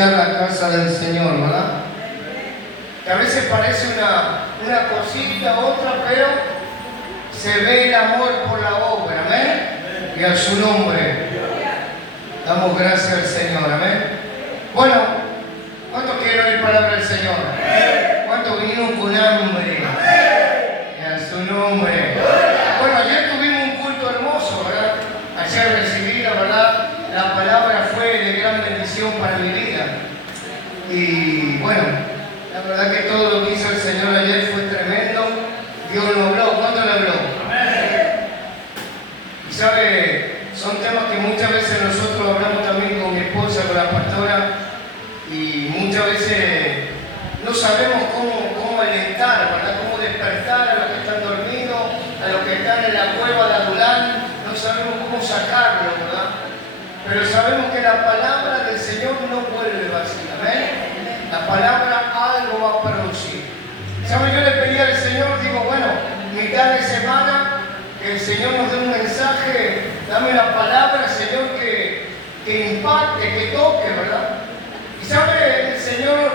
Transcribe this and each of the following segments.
ensuciar la casa del Señor, ¿verdad? Que a veces parece una cosita, otra, pero se ve el amor por la obra, amén. Y a su nombre damos gracias al Señor, amén. Bueno, ¿cuántos quieren oír palabra del Señor? ¿Cuántos vinieron con hambre? Y a su nombre. Bueno, ayer tuvimos un culto hermoso, ¿verdad? Ayer recibí, la verdad, la palabra fue de gran bendición para mi vida. Y bueno, la verdad que todo lo que hizo el Señor ayer fue tremendo. Dios lo habló. ¿Cuándo lo habló? Y sabe, son temas que muchas veces nosotros hablamos también con mi esposa, con la pastora, y muchas veces no sabemos cómo alentar, ¿verdad? Cómo despertar a los que están dormidos, a los que están en la cueva de Adulán, no sabemos cómo sacarlo, ¿verdad? Pero sabemos que la palabra del Señor no vuelve vacía, ¿ven? La palabra algo va a producir. ¿Saben? Yo le pedí al Señor, digo, bueno, mitad de semana, que el Señor nos dé un mensaje, dame la palabra, Señor, que impacte, que toque, ¿verdad? Y ¿sabe? El Señor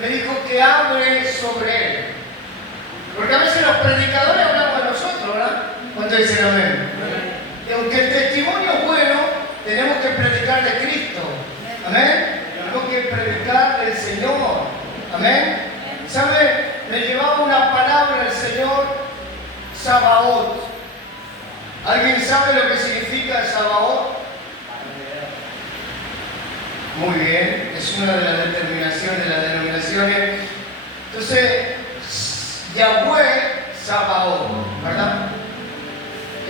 me dijo que hable sobre Él. Porque a veces los predicadores hablamos de nosotros, ¿verdad? ¿Cuántos dicen amén? Y aunque el testimonio es bueno, tenemos que predicar de Cristo. Amén. Tenemos que predicar del Señor. Amén. ¿Sabe? Le llevaba una palabra al Señor, Sabaoth. ¿Alguien sabe lo que significa Sabaoth? Muy bien, es una de las determinaciones, de las denominaciones. Entonces, Yahweh Sabaoth, ¿verdad?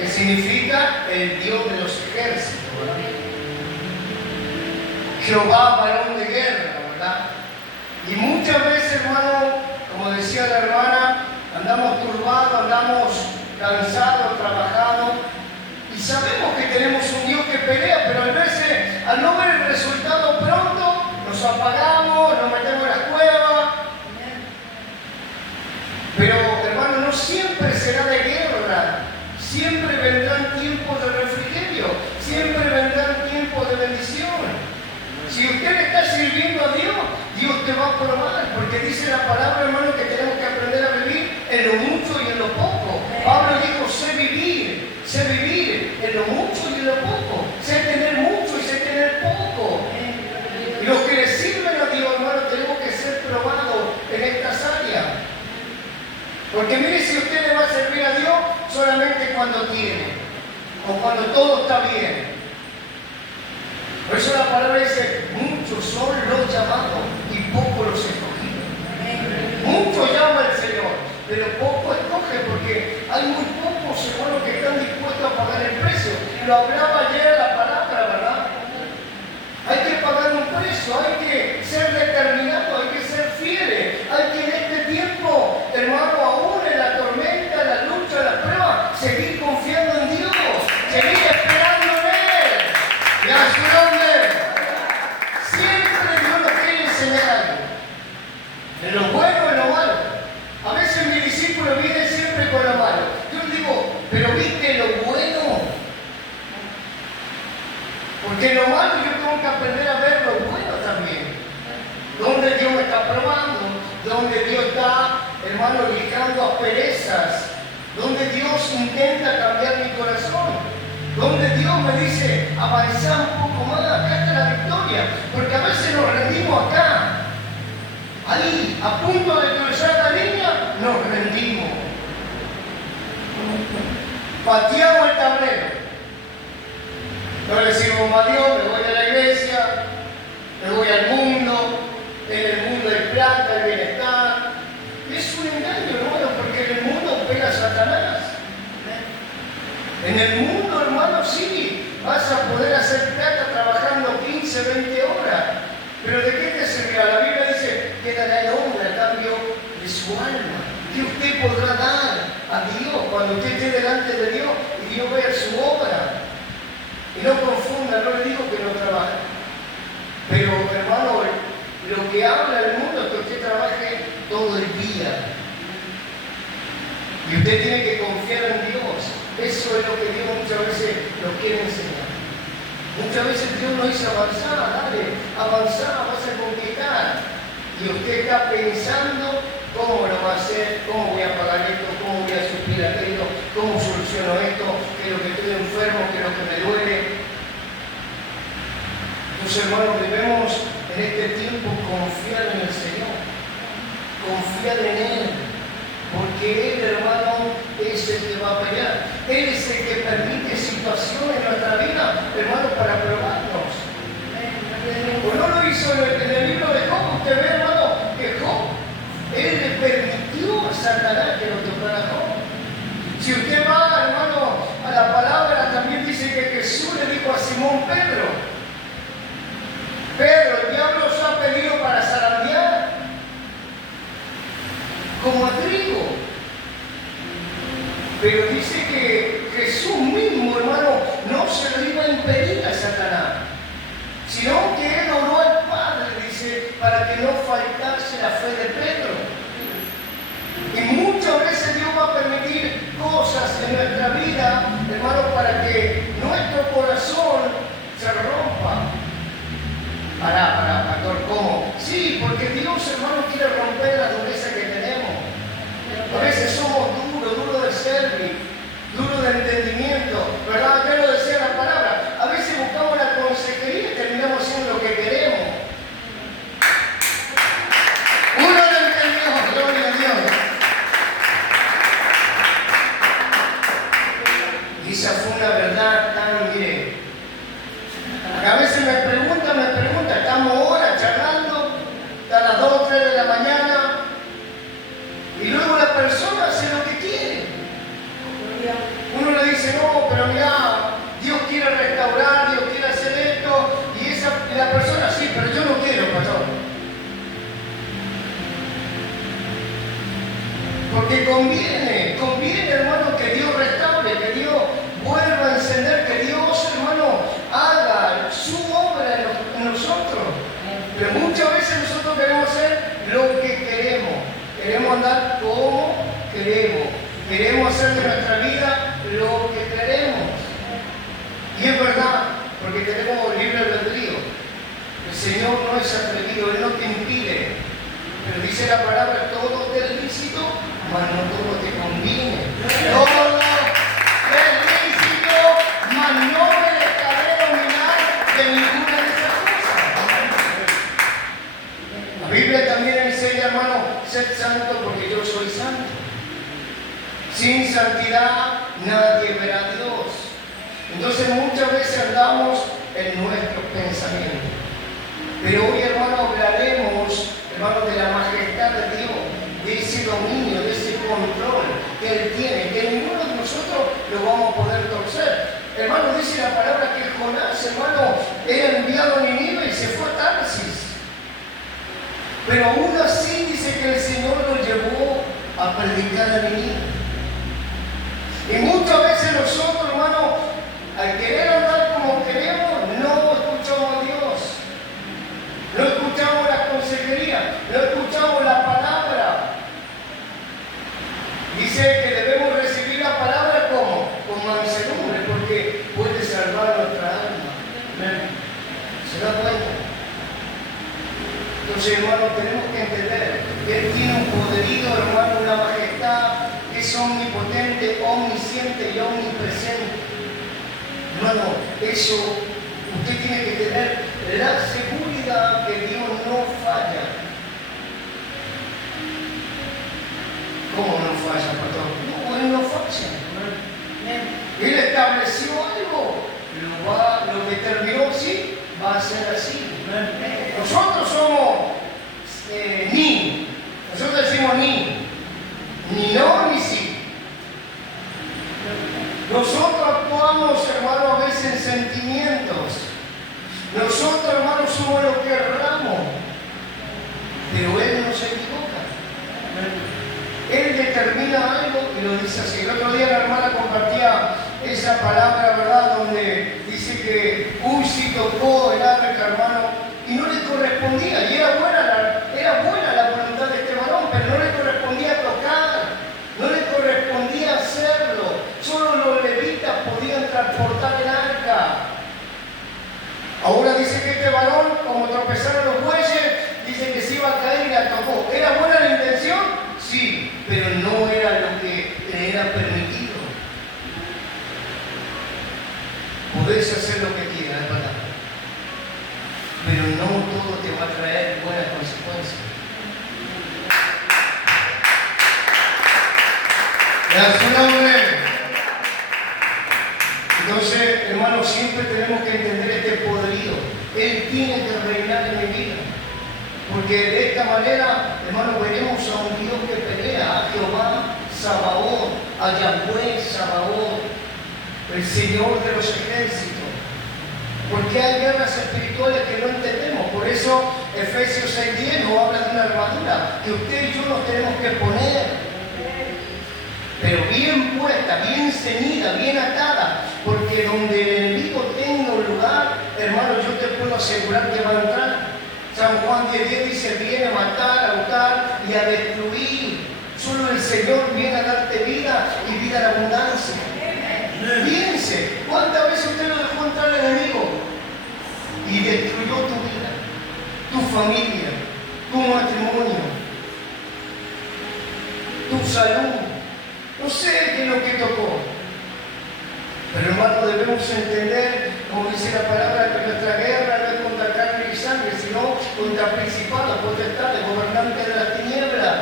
Que significa el Dios de los ejércitos, ¿verdad? Jehová, varón de guerra, ¿verdad? Y muchas veces, hermano, como decía la hermana, andamos turbados, andamos cansados, trabajados, y sabemos que tenemos un Dios que pelea, pero a veces, al no ver el resultado pronto, nos apagamos, nos metemos en la cueva. Pero, hermano, no siempre será de guerra. Siempre vendrán tiempos de refrigerio, siempre vendrán tiempos de bendición. Si usted le está sirviendo a Dios, Dios te va a probar, porque dice la palabra, hermano, que tenemos que aprender a vivir en lo mucho y en lo poco. Pablo dijo, sé vivir en lo mucho y en lo poco, sé tener mucho y sé tener poco. Y los que le sirven a Dios, hermano, tenemos que ser probados en estas áreas. Porque mire, si usted le va a servir a Dios solamente cuando tiene, o cuando todo está bien. Por eso la palabra dice, muchos son los llamados y pocos los escogidos. Muchos llama el Señor, pero poco escoge, porque hay muy pocos, hermanos, que están dispuestos a pagar el precio. Lo hablaba ayer la palabra, ¿verdad? Hay que pagar un precio, hay que ser determinados, hay que ser fieles, hay que en este tiempo, hermano, aún en la tormenta, en la lucha, en la prueba, seguir confiando en Dios, seguir esperando en Él. Y a su nombre, siempre Dios nos quiere enseñar algo, en lo bueno y en lo malo. A veces mi discípulo viene siempre con lo malo. Yo le digo, pero ¿viste lo bueno? Porque lo malo yo tengo que aprender a ver lo bueno también. Donde Dios me está probando, donde Dios está, hermano, lijando asperezas, donde Dios intenta cambiar mi corazón, donde Dios me dice, avanza un poco más, acá está la victoria, porque a veces nos rendimos acá. Ahí, a punto de cruzar la línea, nos rendimos. Pateamos el tablero. No le decimos a Dios, me voy a la iglesia, me voy al mundo, en el mundo hay plata, hay bienestar. Es un engaño, hermano, porque en el mundo opera Satanás. En el mundo, hermano, sí, vas a poder hacer plata trabajando 15, 20 horas. Pero ¿de qué te servirá? La Biblia dice que dará el hombre a cambio de su alma. ¿Qué usted podrá dar a Dios cuando usted esté delante de Dios y Dios vea su obra? Y no confunda, no le digo que no trabaje. Pero, hermano, lo que habla el mundo es que usted trabaje todo el día. Y usted tiene que confiar en Dios. Eso es lo que Dios muchas veces nos quiere enseñar. Muchas veces Dios nos dice avanzar, dale, avanzar, vas a encontrar y usted está pensando cómo lo va a hacer, cómo voy a pagar esto, cómo voy a suplir aquello, cómo soluciono esto, qué es lo que estoy enfermo, qué es lo que me duele. Entonces, hermanos, debemos en este tiempo confiar en el Señor, confiar en Él, porque Él, hermano, es el que va a pelear. Él es el que permite situaciones en nuestra vida, hermano, para probarnos. Pues no lo hizo en el libro de Job. Usted ve, hermano, que Job, Él le permitió a Satanás que lo tocara a Job. Si usted va, hermano, a la palabra, también dice que Jesús le dijo a Simón Pedro, el diablo os ha pedido para zarandear como a trigo. Pero dice que Jesús mismo, hermano, no se lo iba a impedir a Satanás, sino que Él oró al Padre, dice, para que no faltase la fe de Pedro. Y muchas veces Dios va a permitir cosas en nuestra vida, hermano, para que nuestro corazón se rompa. Pastor, ¿cómo? Sí, porque Dios, hermano, quiere romper la dureza que tenemos. A veces somos duros de servir, duros de entendimiento, ¿verdad? Ya lo decía la palabra. A veces buscamos la consejería y terminamos haciendo lo que queremos. Uno lo entendió, gloria a Dios. Y esa fue una verdad tan, mire, a veces me pregunta, estamos horas charlando, hasta las 2 o 3 de la mañana, y luego la persona hace lo que quiere. Uno le dice, no, pero mira, Dios quiere restaurar, Dios quiere hacer esto, y la persona, sí, pero yo no quiero, pastor. Porque conviene, hermano, que Dios restaure, que Dios vuelva a encender, que Dios, hermano, haga su obra en nosotros. Pero muchas veces nosotros queremos hacer lo que queremos. Queremos andar como queremos hacer de nuestra vida lo que queremos. Y es verdad, porque tenemos libre albedrío. El Señor no es atrevido, Él no te impide. Pero dice la palabra, todo te es lícito, mas no todo te conviene. Todo es lícito, mas no me dejaré dominar de ninguna de esas cosas. La Biblia también enseña, hermano, sed santo porque yo soy santo. Sin santidad nadie verá a Dios. Entonces muchas veces andamos en nuestros pensamientos. Pero hoy, hermano, hablaremos, hermano, de la majestad de Dios, de ese dominio, de ese control que Él tiene, que ninguno de nosotros lo vamos a poder torcer. Hermano, dice la palabra que Jonás, hermano, era enviado a Nínive y se fue a Tarsis. Pero aún así dice que el Señor lo llevó a predicar a Nínive. Y muchas veces nosotros, hermano, al querer andar como queremos, no escuchamos a Dios. No escuchamos la consejería, no escuchamos la palabra. Dice que debemos recibir la palabra como con mansedumbre, porque puede salvar nuestra alma. ¿Se da cuenta? Entonces, hermano, tenemos que entender que Él tiene un poderío, hermano, una majestad, que es omnipotente, omnisciente y omnipresente. Hermano, eso usted tiene que tener la seguridad que Dios no falla. ¿Cómo no falla, pastor? No, Él no falla. Él estableció algo, lo determinó, sí, va a ser así. Nosotros somos nosotros decimos ni no, ni sí. Nosotros actuamos, hermano, a veces en sentimientos. Nosotros, hermano, somos los que erramos. Pero Él no se equivoca. Él determina algo y lo dice así. El otro día la hermana compartía esa palabra, ¿verdad? Donde dice que Uzi tocó el arca, hermano, y no le correspondía. Y era buena la voluntad de este varón, pero no le correspondía tocar, no le correspondía hacerlo. Solo los levitas podían transportar el arca. Ahora dice que este varón, como tropezaron los bueyes, dice que se iba a caer y la Porque de esta manera, hermano, veremos a un Dios que pelea, a Jehová Sabaoth, a Yahweh Sabaoth, el Señor de los ejércitos. Porque hay guerras espirituales que no entendemos. Por eso Efesios 6:10 nos habla de una armadura que usted y yo nos tenemos que poner. Pero bien puesta, bien ceñida, bien atada. Porque donde el enemigo tenga un lugar, hermano, yo te puedo asegurar que va a entrar. San Juan 10:10 dice, viene a matar, a hurtar y a destruir. Solo el Señor viene a darte vida y vida en abundancia. Piense, ¿cuántas veces usted lo dejó entrar el enemigo? Y destruyó tu vida, tu familia, tu matrimonio, tu salud. No sé qué es lo que tocó. Pero hermano, debemos entender, como dice la palabra, que nuestra guerra no es contra carne y sangre, sino contra principados, potestades, gobernantes de las tinieblas.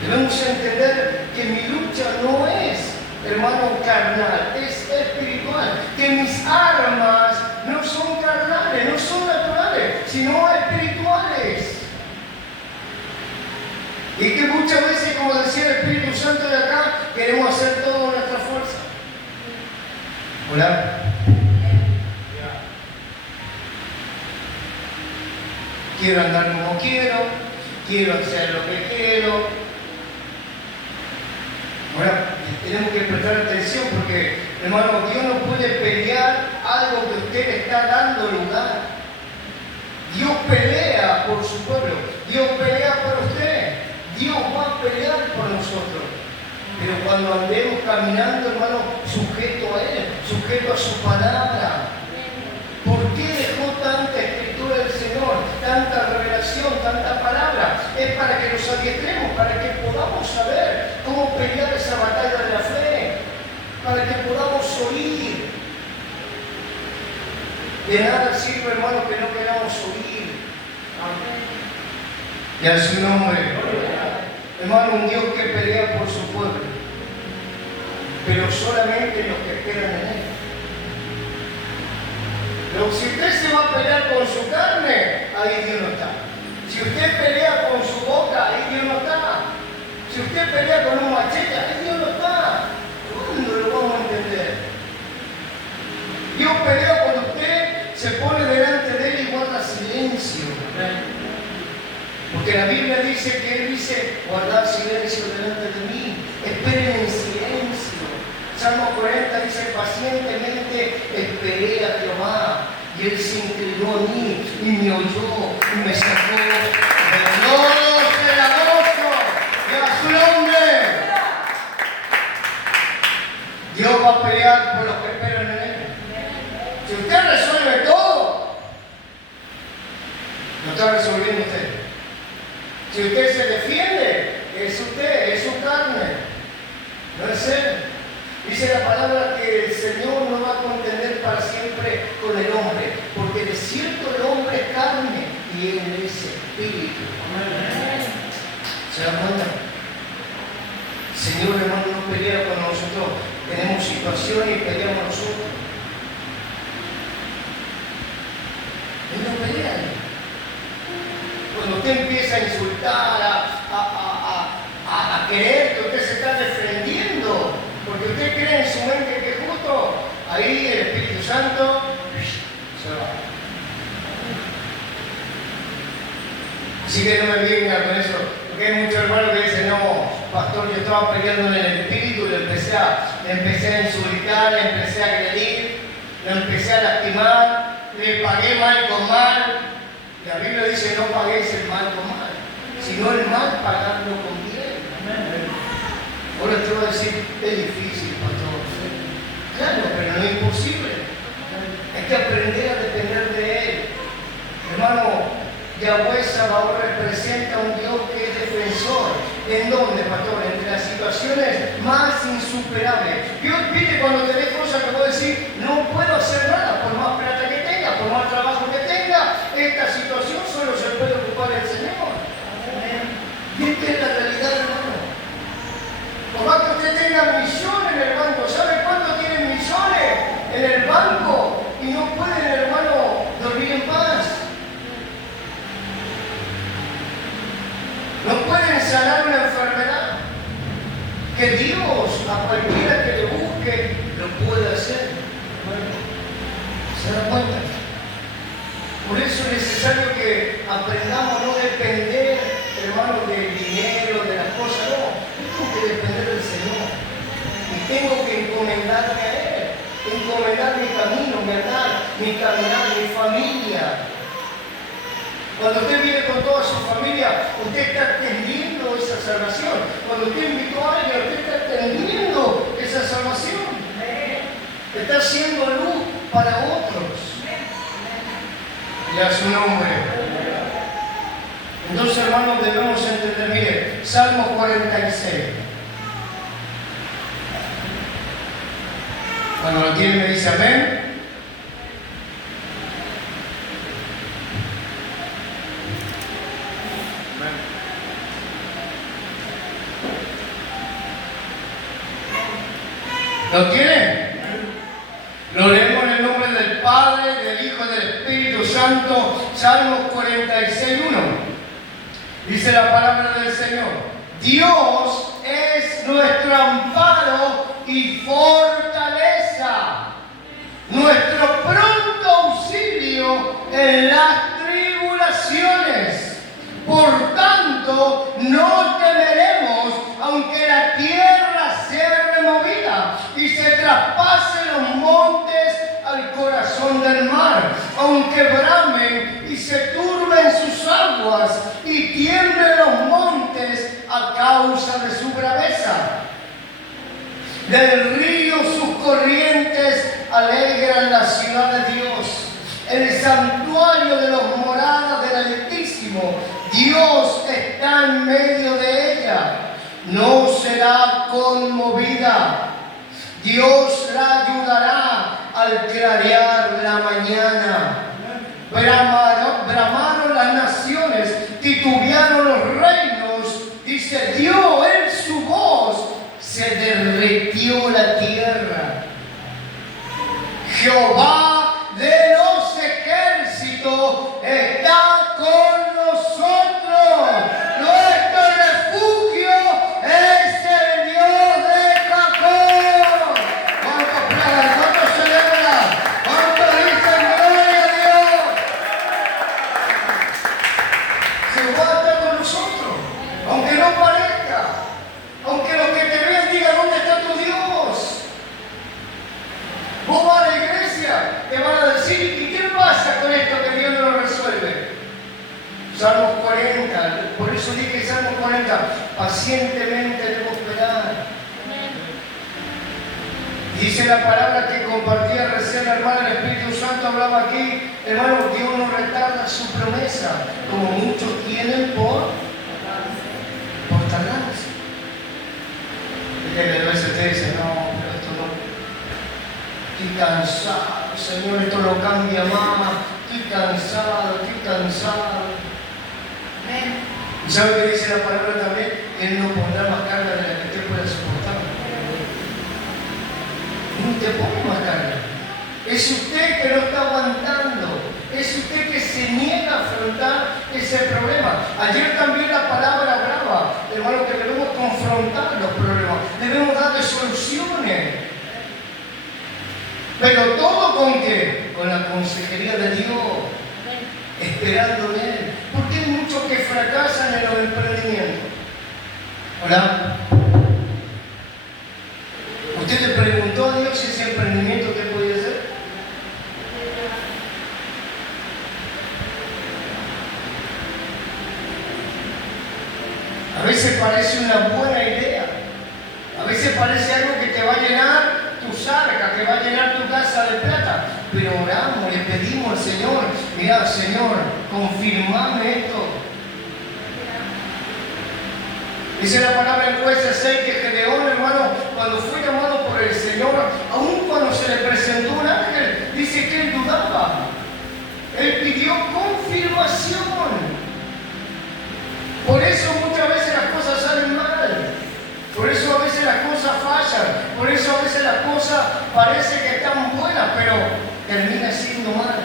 Debemos entender que mi lucha no es, hermano, carnal, es espiritual. Que mis armas no son carnales, no son naturales, sino espirituales. Y que muchas veces, como decía el Espíritu Santo de acá, queremos hacer todo con nuestra fuerza. Hola. Quiero andar como quiero hacer lo que quiero. Bueno, tenemos que prestar atención porque, hermano, Dios no puede pelear algo que usted le está dando lugar. Dios pelea por su pueblo, Dios pelea por usted, Dios va a pelear por nosotros. Pero cuando andemos caminando, hermano, sujeto a Él, sujeto a su palabra. ¿Por qué dejó tanta escritura del Señor, tanta revelación, tanta palabra? Es para que nos adiestremos, para que podamos saber cómo pelear esa batalla de la fe, para que podamos oír. De nada sirve, hermano, que no queramos oír. Y a su nombre. Hermano, un Dios que pelea por su pueblo, pero solamente los que esperan en Él. Pero si usted se va a pelear con su carne, ahí Dios no está. Si usted pelea con su boca, ahí Dios no está. Si usted pelea con un machete, ahí Dios no está. ¿Cuándo lo vamos a entender? Dios pelea cuando usted se pone delante de Él y guarda silencio. Porque la Biblia dice que Él dice, guardad silencio delante de mí, esperen en silencio. Salmo 40 dice, pacientemente esperé a Jehová, y Él se inclinó a mí, y me oyó, y me sacó de lodos cenagoso, y a su nombre. Dios va a pelear por los que esperan en Él. Si usted resuelve todo, no está resolviendo usted. Si usted se defiende, es usted, es su carne, no es Él. Dice la palabra que el Señor no va a contender para siempre con el hombre, porque de cierto el hombre es carne y Él es espíritu. ¿Se dan cuenta? El Señor, hermano, no pelea con nosotros. Tenemos situaciones y peleamos nosotros. Él no pelea. Cuando usted empieza a insultar, a creer que usted se está defendiendo, porque usted cree en su mente que es justo, ahí el Espíritu Santo se va. Así que no me venga con eso, porque hay muchos hermanos que dicen, no, pastor, yo estaba peleando en el Espíritu, le empecé a insultar, le empecé a agredir, le empecé a lastimar, le pagué mal con mal. La Biblia dice, no paguéis el mal con mal, sino el mal pagadlo con bien. Ahora te voy a decir, es difícil, pastor. Claro, pero no es imposible. Hay que aprender a depender de Él. Hermano, Yahweh Sabaoth representa a un Dios que es defensor. ¿En dónde, pastor? Entre las situaciones más insuperables. Dios, viste, cuando tenés cosas que vos decís, no puedo hacer nada, por más plata que tenga, por más trabajo que tenga, esta situación solo se puede ocupar el Señor. Y esta es la realidad, hermano. Por más que usted tenga millones en el banco, ¿sabe cuánto tienen millones en el banco? Y no pueden, hermano, dormir en paz. No pueden sanar una enfermedad. Que Dios a cualquiera que le busque lo puede hacer. ¿Se dan cuenta? Por eso es necesario que aprendamos a no depender, hermanos, del dinero, de las cosas. No, yo tengo que depender del Señor. Y tengo que encomendarme a Él. Encomendar mi camino, mi andar, mi caminar, mi familia. Cuando usted viene con toda su familia, usted está atendiendo esa salvación. Cuando usted invitó a alguien, usted está atendiendo esa salvación. Está haciendo luz para otros. Y a su nombre. Entonces, hermanos, debemos entender, mire, Salmo 46. Cuando lo tiene me dice amén. ¿Lo tiene? Lo leemos en el nombre del Padre, del Hijo y del Espíritu Santo. Salmos 46:1. Dice la palabra del Señor: Dios es nuestro amparo y fortaleza, nuestro pronto auxilio en las tribulaciones. Por tanto, no temeremos, aunque la tierra sea removida y se traspasen los montes al corazón del mar, aunque bramen y se turben sus aguas y tiemblen los montes a causa de su braveza. Del río sus corrientes alegran la ciudad de Dios, el santuario de los moradas del Altísimo. Dios está en medio de ella, no será conmovida. Dios la ayudará al clarear la mañana. Bramaron las naciones, titubearon los reinos. Dice, dio él su voz, se derritió la tierra. Jehová de los ejércitos está con nosotros. Nuestro refugio es el Dios de Jacob. ¿Cuántos celebran? ¿Cuántos dicen gloria a Dios? Jehová está con nosotros, aunque no parezca, aunque los que te vean digan, ¿dónde está tu Dios? Vos vas a la iglesia, te van a decir, ¿y qué pasa con esto que Dios no lo resuelve? Salmos 40, por eso dije Salmos 40, pacientemente debo esperar. Dice la palabra que compartía recién la hermana, el Espíritu Santo hablaba aquí, hermano, Dios no retarda su promesa, como muchos tienen por tardanza. Y a veces usted dice, no, pero esto no, estoy cansado, Señor, esto no cambia más, estoy cansado. ¿Y sabe qué dice la palabra también? Él no pondrá más carga de la que usted pueda soportar. No te pone más carga. Es usted que no está aguantando. Es usted que se niega a afrontar ese problema. Ayer también la palabra hablaba, hermano, que debemos confrontar los problemas. Debemos darle soluciones. Pero todo con qué? Con la consejería de Dios. Esperando en Él. Porque hay muchos que fracasan en los emprendimientos. ¿Hola? ¿Usted le preguntó a Dios si ese emprendimiento qué podía hacer? A veces parece una buena idea. A veces parece algo que te va a llenar tu arca, que va a llenar tu casa de plata. Pero oramos, le pedimos al Señor, mira, Señor, confirmame esto. Dice la palabra en Jueces 6 que Gedeón, hermano, cuando fue llamado por el Señor, aun cuando se le presentó un ángel, dice que él dudaba. Él pidió confirmación. Por eso muchas veces las cosas salen mal. Por eso a veces las cosas fallan. Por eso a veces las cosas parece que están buenas, pero termina siendo mal.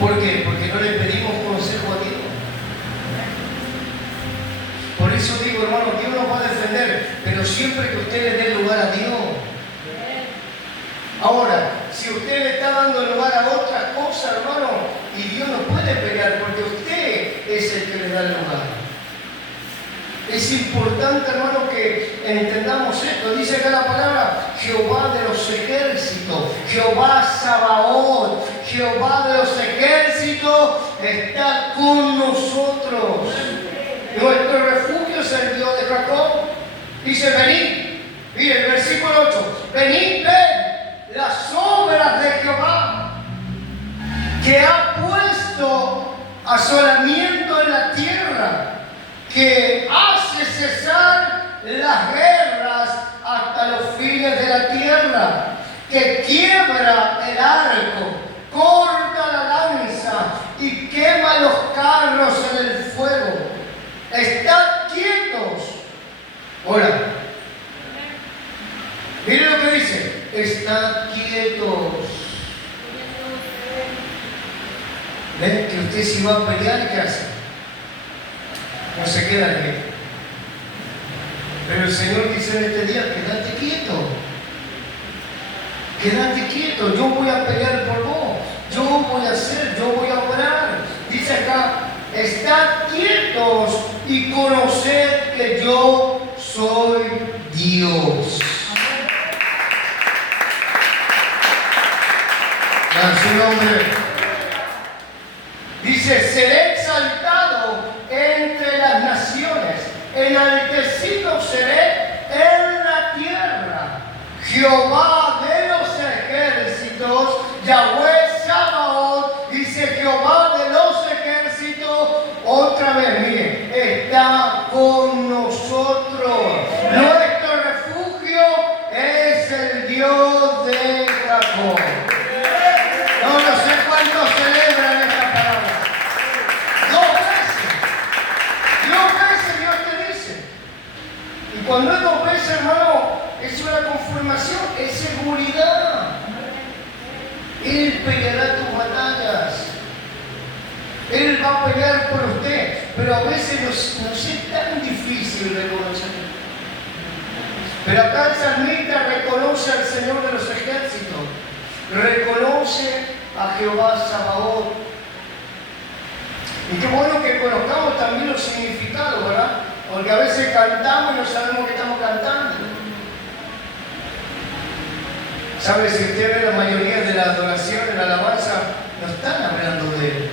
¿Por qué? Porque no le pedimos consejo a Dios. eso digo, hermano, Dios nos va a defender, pero siempre que usted le dé lugar a Dios. Ahora, si usted le está dando lugar a otra cosa, hermano, y Dios no puede pelear porque usted es el que le da el lugar. Es importante, hermano, que entendamos esto. Dice acá la palabra Jehová de los ejércitos, Jehová Sabaoth, Jehová de los ejércitos está con nosotros. Nuestro refugio es el Dios de Jacob. Dice, venid. Mire el versículo 8. Venid, ved las obras de Jehová, que ha puesto asolamiento en la tierra, que hace cesar las guerras hasta los fines de la tierra, que quiebra el arco, corta la lanza y quema los carros en el fuego. Estad quietos. Ahora, mire lo que dice. Estad quietos. ¿Ven? Que usted si va a pelear, ¿qué hace? No se queda quieto. Pero el Señor dice en este día, quédate quieto. Quédate quieto, yo voy a pelear por vos. Yo voy a hacer, yo voy a orar. Dice acá, estad quietos y conoced que yo soy Dios. En su nombre. Dice, seré exaltado entre las naciones, enaltecido seré en la tierra. Jehová de los ejércitos, Yahweh Sabaoth, dice Jehová de los ejércitos, otra vez, mire, está con nosotros. Nuestro refugio es el Dios de Jacob. No sé cuántos celebran esta palabra. Dos veces Dios te dice. Y cuando es dos veces, hermano, es una confirmación, es seguridad. Él peleará tus batallas. Él va a pelear por usted. Pero a veces nos es tan difícil reconocerlo. Pero acá el salmista reconoce al Señor de los ejércitos. Reconoce a Jehová Sabaoth. Y qué bueno que conozcamos también los significados, ¿verdad? Porque a veces cantamos y no sabemos qué estamos cantando. ¿Sabe? Si usted ve la mayoría de la adoración, de la alabanza, no están hablando de Él.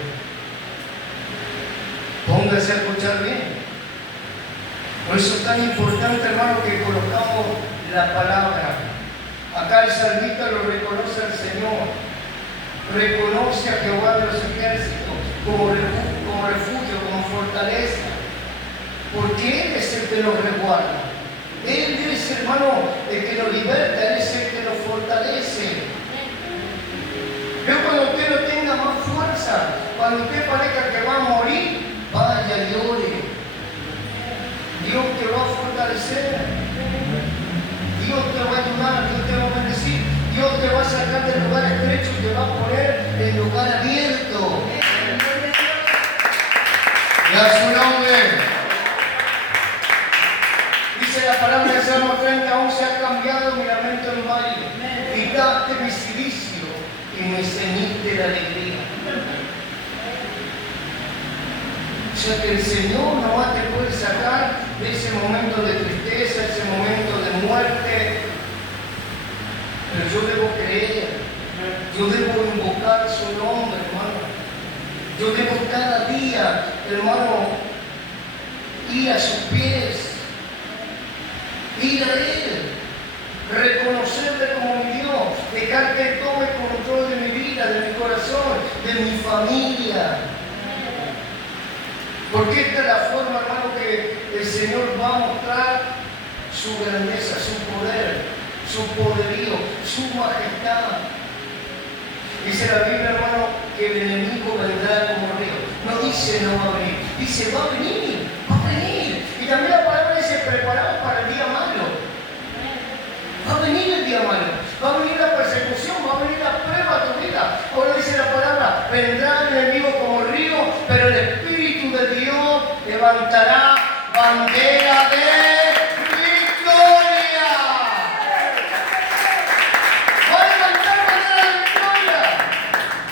Póngase a escuchar bien. Por eso es tan importante, hermano, que conozcamos la palabra. Acá el salmista lo reconoce al Señor. Reconoce a Jehová de los ejércitos como refugio, como fortaleza. Porque Él es el que nos resguarda. Él es, hermano, el que nos liberta, Él es el que nos fortalece. Pero cuando usted no tenga más fuerza, cuando usted parezca que va a morir, vaya y ore. Dios te va a fortalecer. Dios te va a ayudar, Dios te va a bendecir. Dios te va a sacar del lugar estrecho y te va a poner en lugar abierto. Y a su nombre. Dice la palabra de Salmo 30:11, ha cambiado mi lamento en baile, quitaste mi cilicio y me ceñiste de alegría. O sea que el Señor nomás te puede sacar de ese momento de tristeza, ese momento de muerte. Pero yo debo creer, yo debo invocar su nombre, hermano. Yo debo cada día, hermano, ir a sus pies, ir a Él, reconocerle como mi Dios, dejar que Él tome control de mi vida, de mi corazón, de mi familia. Porque esta es la forma, hermano, que el Señor va a mostrar su grandeza, su poder, su poderío, su majestad. Dice la Biblia, hermano, que el enemigo vendrá como río. No dice no va a venir, dice va a venir, va a venir. Y también la palabra dice preparados para el día malo. Va a venir el día malo, va a venir la persecución, va a venir la prueba a tu vida. Ahora dice la palabra, vendrá el enemigo como río, pero el Espíritu de Dios levantará bandera de victoria. Va a levantar bandera de victoria.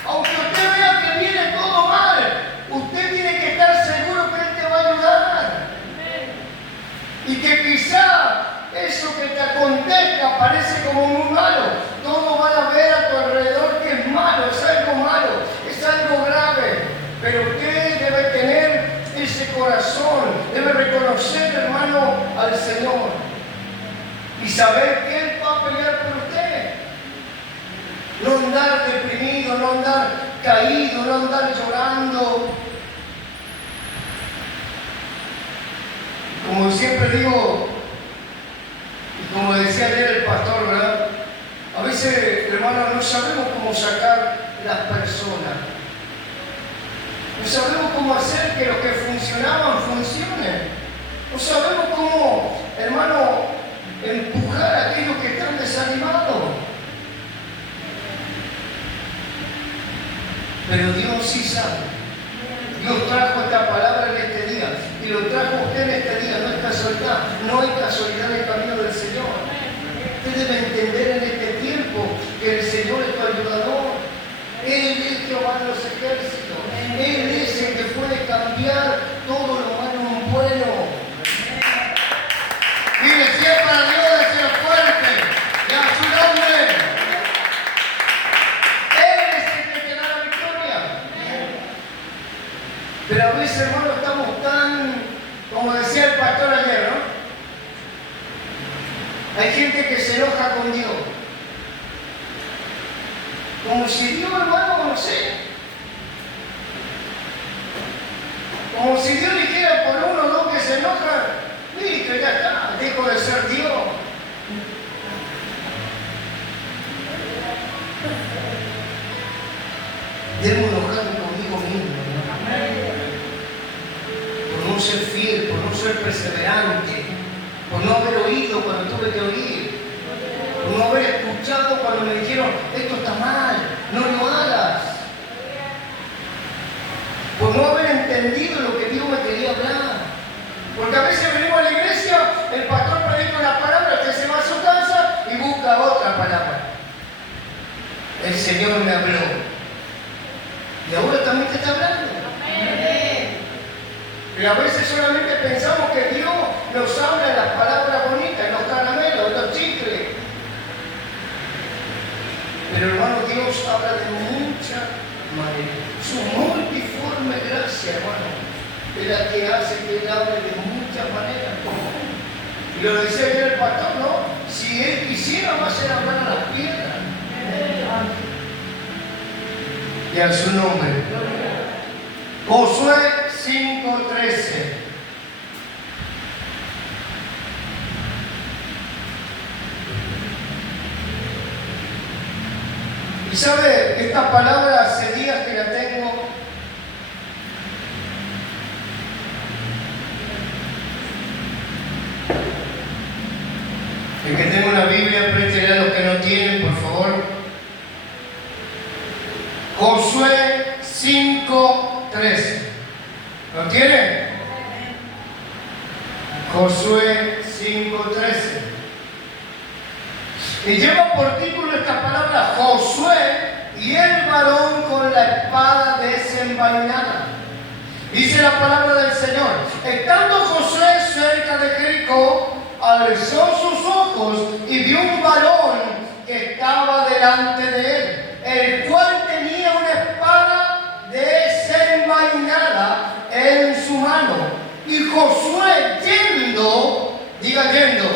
Aunque usted vea que viene todo mal, usted tiene que estar seguro que Él te va a ayudar. Y que quizá eso que te acontezca parece como muy malo. Todos van a ver a tu alrededor que es malo, es algo grave. Pero usted debe tener ese corazón, debe reconocer, hermano, al Señor. Y saber que Él va a pelear por usted. No andar deprimido, no andar caído, no andar llorando. Como siempre digo, y como decía ayer el pastor, ¿verdad? A veces, hermano, no sabemos cómo sacar las personas. No sabemos cómo hacer que los que funcionaban funcionen. No sabemos cómo, hermano, empujar a aquellos que están desanimados. Pero Dios sí sabe. Dios trajo esta palabra en este día y lo trajo usted en este día. No es casualidad, no hay casualidad en el camino del Señor. Usted debe entender en este tiempo que el Señor es tu ayudador. Él es Jehová de los ejércitos. Él es el que puede cambiar todo lo malo en bueno. Mire, si es para Dios, deseo fuerte y a su nombre. Él es el que te da la victoria. Pero a veces, hermano, estamos tan, como decía el pastor ayer, ¿no? Hay gente que se enoja con Dios. Como si Dios, hermano, no sé. Como si Dios dijera por uno o dos que se enojan, listo, ya está, dejo de ser Dios. Debo enojarme conmigo mismo, ¿no? Por no ser fiel, por no ser perseverante, por no haber oído cuando tuve que oír, por no haber escuchado cuando me dijeron, esto está mal, no lo hagas. Por no haber entendido lo que Dios me quería hablar. Porque a veces venimos a la iglesia, el pastor predica una palabra, usted se va a su casa y busca otra palabra. El Señor me habló. Y ahora también te está hablando. Y a veces solamente pensamos que Dios nos habla en las palabras bonitas, en los caramelos, en los chicles. Pero hermano, Dios habla de muchas maneras. Su multiforme gracia, hermano, es la que hace que Él hable de muchas maneras. Y lo decía ayer el pastor, ¿no? Si Él quisiera, va a hacer hablar a las piedras. Y a su nombre. Josué 5:13. Y sabe, esta palabra hace días que la tengo. El que tenga una Biblia, préstele a los que no tienen, por favor. Josué 5:13. ¿Lo tienen? Josué 5:13. Y lleva por título esta palabra Josué y el varón con la espada desenvainada. Dice la palabra del Señor: estando Josué cerca de Jericó, alzó sus ojos y vio un varón que estaba delante de él, el cual tenía una espada desenvainada en su mano. Y Josué yendo, diga yendo,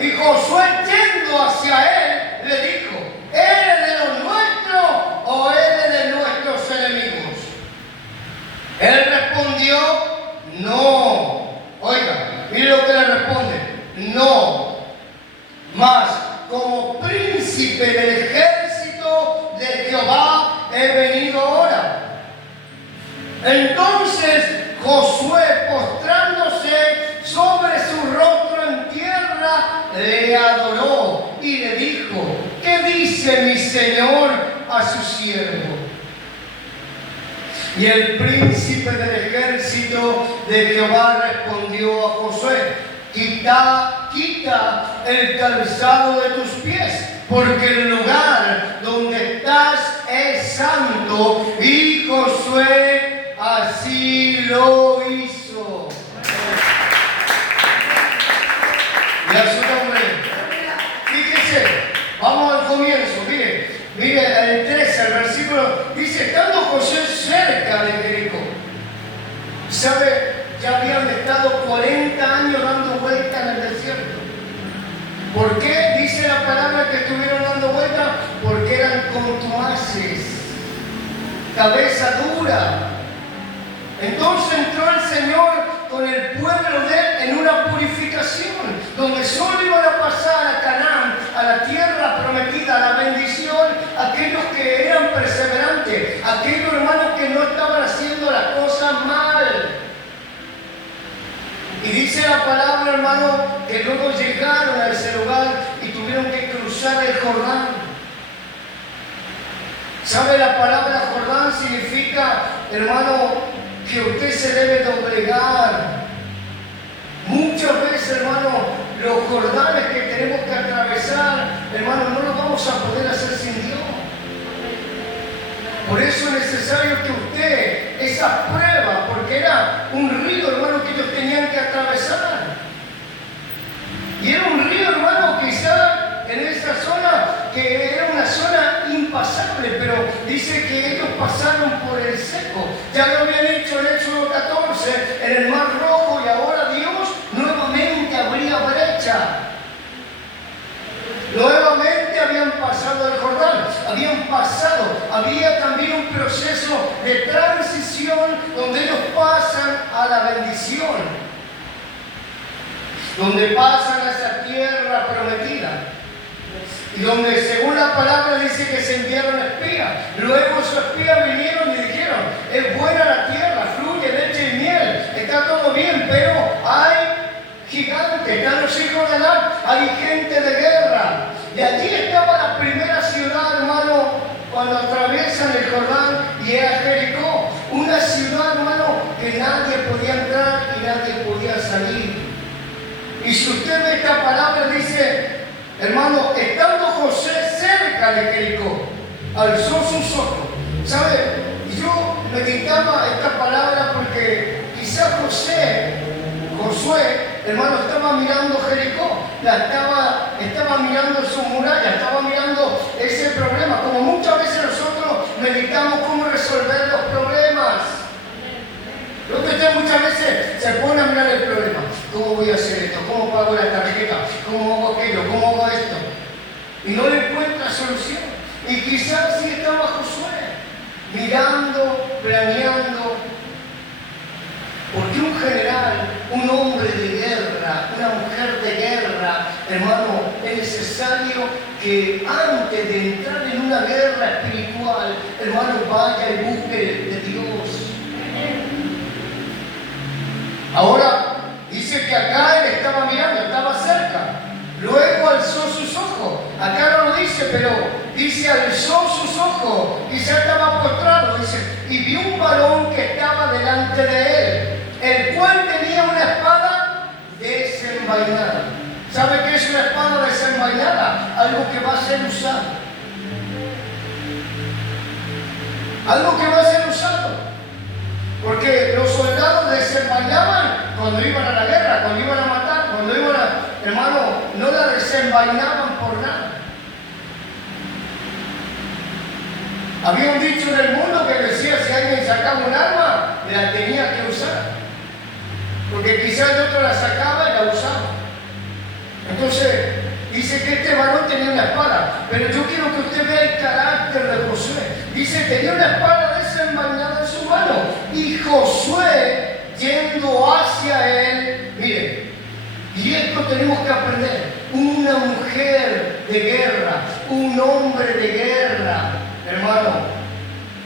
y Josué yendo hacia él, le dijo: ¿eres de los nuestros o eres de nuestros enemigos? Él respondió: no. Oiga, mire lo que le responde: no. Mas como príncipe del ejército de Jehová he venido ahora. Entonces Josué, postrándose sobre su rostro en tierra, le adoró y le dijo: ¿qué dice mi señor a su siervo? Y el príncipe del ejército de Jehová respondió a Josué: quita el calzado de tus pies, porque el lugar donde estás es santo. Y Josué así lo hizo. Y a su nombre. Fíjese, vamos al comienzo, mire el 13, el versículo, dice: estando Josué cerca de Jericó. ¿Sabe? Ya habían estado 40 años dando vueltas en el desierto. ¿Por qué? Dice la palabra que estuvieron dando vueltas: porque eran contumaces, cabeza dura. Entonces entró el Señor con el pueblo de él en una purificación, donde solo iban a pasar a Canaán, a la tierra prometida, a la bendición, aquellos que eran perseverantes, aquellos hermanos que no estaban haciendo las cosas mal. Y dice la palabra, hermano, que luego llegaron a ese lugar y tuvieron que cruzar el Jordán. ¿Sabe? La palabra Jordán significa, hermano, que usted se debe doblegar. Muchas veces, hermano, los Jordanes que tenemos que atravesar, hermano, no los vamos a poder hacer sin Dios. Por eso es necesario que usted, esa prueba, porque era un río, hermano, que ellos tenían que atravesar. Y era un río, hermano, quizá en esa zona, que era una zona impasable, pero dice que ellos pasaron por el seco. Ya lo había dicho en Éxodo 14, en el Mar Rojo, y ahora Dios nuevamente abría brecha. Nuevamente habían pasado el Jordán, había también un proceso de transición donde ellos pasan a la bendición, donde pasan a esa tierra prometida, y donde según la palabra dice que se enviaron espías. Luego esos espías vinieron y dijeron: es buena la tierra, fluye leche y miel, está todo bien, pero hay gigantes, están los hijos de Anak, hay gente de guerra. Y allí estaba la primera ciudad, hermano, cuando atraviesan el Jordán, y era Jericó. Una ciudad, hermano, que nadie podía entrar y nadie podía salir. Y si usted ve esta palabra, dice, hermano, estando José cerca de Jericó, alzó sus ojos. ¿Sabe? Yo meditaba esta palabra porque quizás Josué, hermano, estaba mirando Jericó, estaba mirando su muralla, estaba mirando ese problema, como muchas veces nosotros meditamos cómo resolver los problemas. Usted muchas veces se pone a mirar el problema: ¿cómo voy a hacer esto? ¿Cómo pago la tarjeta? ¿Cómo hago aquello? ¿Cómo hago esto? Y no le encuentra solución. Y quizás sí estaba Josué, mirando, planeando. Porque un general, un hombre de guerra, una mujer de guerra, hermano, es necesario que antes de entrar en una guerra espiritual, hermano, vaya y busque de Dios. Ahora, dice que acá él estaba mirando, estaba cerca. Luego alzó sus ojos. Acá no lo dice, pero dice alzó sus ojos y ya estaba postrado. Dice, y vio un varón que estaba delante de él, el cual tenía una espada desenvainada. ¿Sabe qué es una espada desenvainada? Algo que va a ser usado. Algo que va a ser usado. Porque los soldados desenvainaban cuando iban a la guerra, cuando iban a matar, cuando iban a... Hermano, no la desenvainaban por nada. Había un dicho en el mundo que decía: si alguien sacaba un arma, la tenía que usar. Porque quizás el otro la sacaba y la usaba. Entonces, dice que este varón tenía una espada. Pero yo quiero que usted vea el carácter de Josué. Dice, tenía una espada desenvainada en su mano. Y Josué, yendo hacia él, mire, y esto tenemos que aprender: una mujer de guerra, un hombre de guerra, hermano.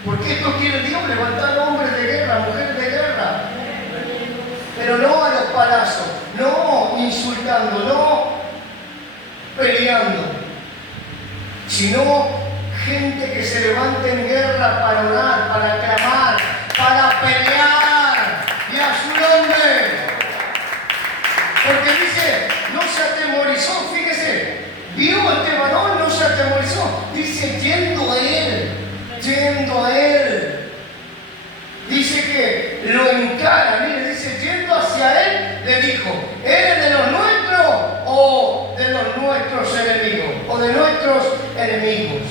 Porque esto quiere Dios, levantar hombres de guerra, mujeres de guerra. Pero no a los palazos, no insultando, no peleando, sino gente que se levante en guerra para orar, para clamar, para pelear y a su nombre. Porque dice, no se atemorizó, fíjese, vio a este varón, no se atemorizó. Dice, yendo a él. Dice que lo encara, mire, dice, yendo hacia él, le dijo, ¿eres de los nuestros o de los nuestros enemigos? O de nuestros enemigos.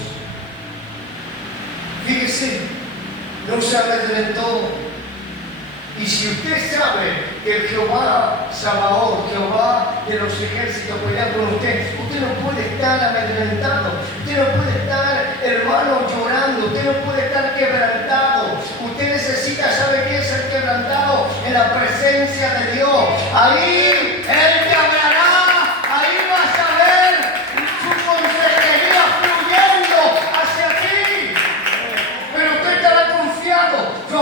Fíjese, no se amedrentó. Y si usted sabe que Jehová Sabaoth, Jehová de los ejércitos pelea con usted, usted no puede estar amedrentado, usted no puede estar, hermano, llorando, usted no puede estar quebrantado. Usted necesita, ¿sabe qué es el quebrantado? En la presencia de Dios. Ahí Él te hablará, ahí vas a ver su consejería fluyendo hacia ti. Pero usted estará confiado, yo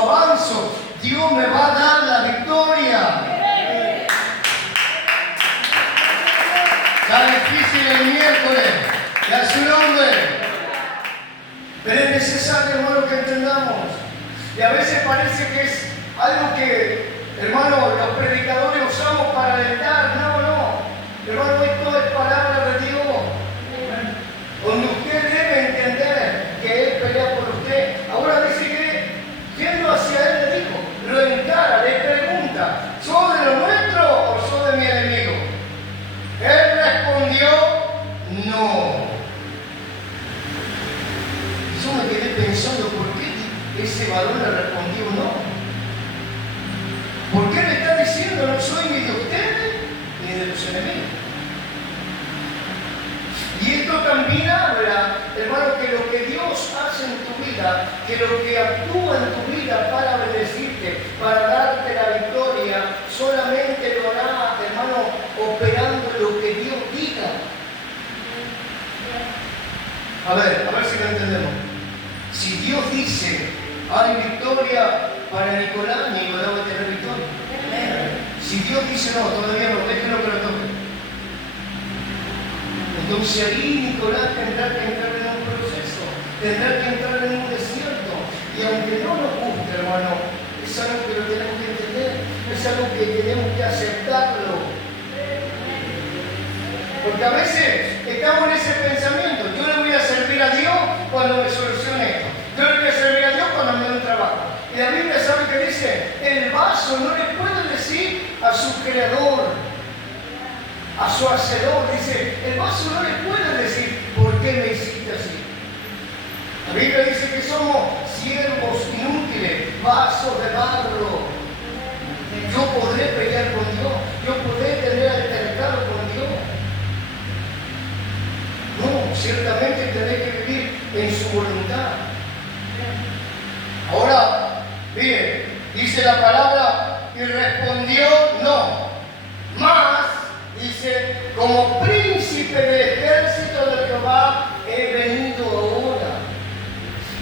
avanzo. Dios me va a dar la victoria. Está difícil el miércoles, y a su nombre. Pero es necesario, hermano, que entendamos. Y a veces parece que es algo que, hermano, los predicadores usamos para alentar. No. Hermano, esto es palabra de Dios. Donde usted debe entender que Él pelea por usted. Ahora dice que, yendo hacia Él, le dijo, lo encara, le pregunta, ¿soy de lo nuestro o soy de mi enemigo? Él respondió, no. Yo me quedé pensando, ¿por qué ese varón le respondió no? ¿Por qué le está diciendo, no soy ni de ustedes ni de los enemigos? Y esto también habla, hermano, que lo que Dios hace en tu vida, que lo que actúa en tu vida para bendecirte, para darte la victoria, solamente lo hará, hermano, operando lo que Dios diga. A ver si lo entendemos. Si Dios dice, hay victoria para Nicolás, Nicolás va a tener victoria. Si Dios dice, no, todavía no, déjenlo que lo toque. Entonces ahí Nicolás tendrá que entrar en un proceso, tendrá que entrar en un desierto. Y aunque no nos guste, hermano, es algo que lo tenemos que entender, es algo que tenemos que aceptarlo. Porque a veces estamos en ese pensamiento, yo le voy a servir a Dios cuando me solucione esto, yo le voy a servir a Dios cuando me dé un trabajo. Y la Biblia sabe que dice, el vaso no le puede decir a su creador, a su hacedor, dice, el vaso no le puede decir, ¿por qué me hiciste así? La Biblia dice que somos siervos inútiles, vasos de barro. Yo podré pelear con Dios, yo podré tener altercado con Dios. No, ciertamente tendré que vivir en su voluntad. Ahora, mire, dice la palabra, y respondió no, más, dice, como príncipe del ejército de Jehová he venido ahora.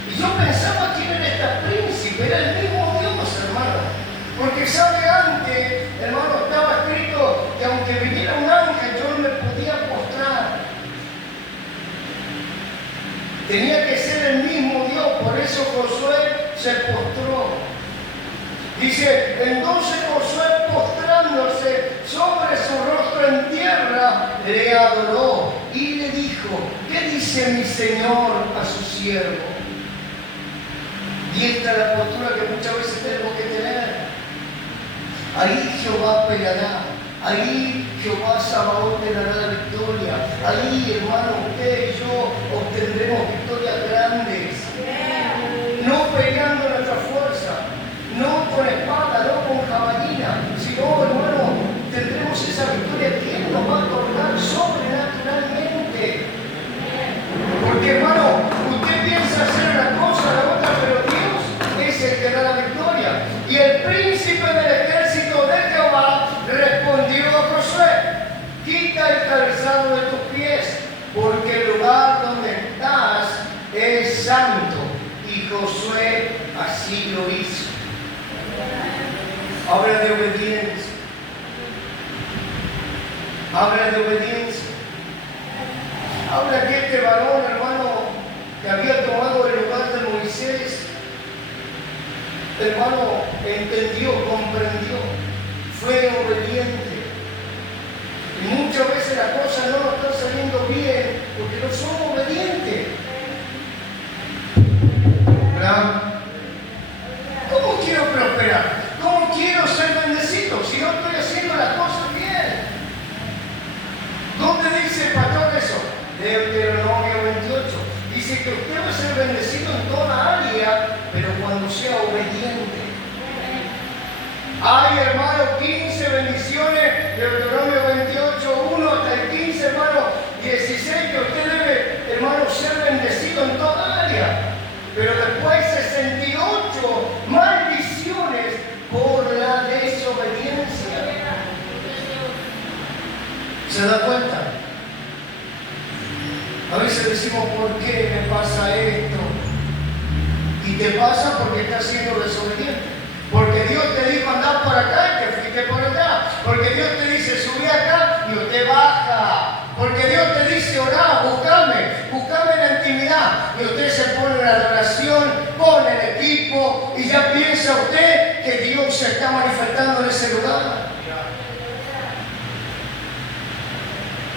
Y yo pensaba quién era este príncipe, era el mismo Dios, hermano. Porque sabe antes, hermano, estaba escrito que aunque viniera un ángel, yo no me podía postrar. Tenía que ser el mismo Dios, por eso Josué se postró. Dice, entonces Josué postrándose sobre su rostro en tierra, le adoró y le dijo, ¿qué dice mi Señor a su siervo? Y esta es la postura que muchas veces tenemos que tener. Ahí Jehová peleará, ahí Jehová Sabaoth te dará la victoria, ahí, hermano, usted y yo obtendremos victorias grandes. No peleando nuestra fuerza, no con espada, no con jabalina, sino, hermano, tendremos esa victoria que Él nos va a otorgar sobrenaturalmente. Porque, hermano, usted piensa hacer una cosa, la otra, pero Dios es el que da la victoria. Y el príncipe del ejército de Jehová respondió a Josué, quita el calzado de tus pies, porque el lugar donde estás es santo. Y Josué así lo hizo. Habla de obediencia. Habla de obediencia. Habla que este varón, hermano, que había tomado el lugar de Moisés, hermano, entendió, comprendió, fue obediente. Y muchas veces las cosas no nos están saliendo bien porque no somos obedientes. ¿Verdad? ¿Cómo quiero prosperar? ¿Cómo quiero ser bendecido si no estoy haciendo las cosas bien? ¿Dónde dice el patrón eso? Deuteronomio 28. Dice que usted va a ser bendecido en toda área, pero cuando sea obediente. Hay, hermano, 15 bendiciones, Deuteronomio 28, 1 hasta el 15, hermano, 16, que usted debe, hermano, ser bendecido en toda área. Pero después 68 maldiciones por la desobediencia. ¿Se da cuenta? A veces decimos, ¿por qué me pasa esto? Y te pasa porque estás siendo desobediente. Porque Dios te dijo andar por acá y te fuiste por allá. Porque Dios te dice subí acá y usted baja. Porque Dios te dice orá, buscame en la intimidad. Y usted se pone en la adoración, pone el equipo y ya piensa usted que Dios se está manifestando en ese lugar.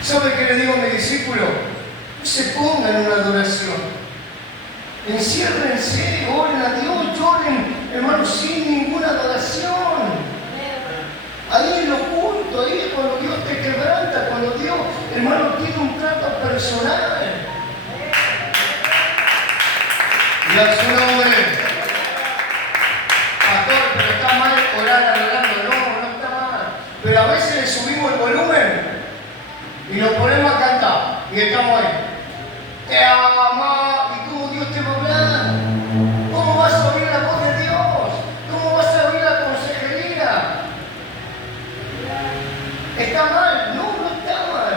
¿Sabe qué le digo a mi discípulo? No se pongan en una adoración. Enciérrense, oren a Dios, lloren, hermano, sin ninguna adoración. Ahí en lo oculto, ahí es cuando Dios te quebranta, cuando Dios, hermano, tiene un trato personal. Y a su nombre, pastor, pero está mal orar adorando. No está mal. Pero a veces le subimos el volumen y nos ponemos a cantar y estamos ahí. Te ama. ¿Y cómo Dios te va a hablar? ¿Cómo vas a oír la voz de Dios? ¿Cómo vas a oír la consejería? ¿Está mal? No está mal.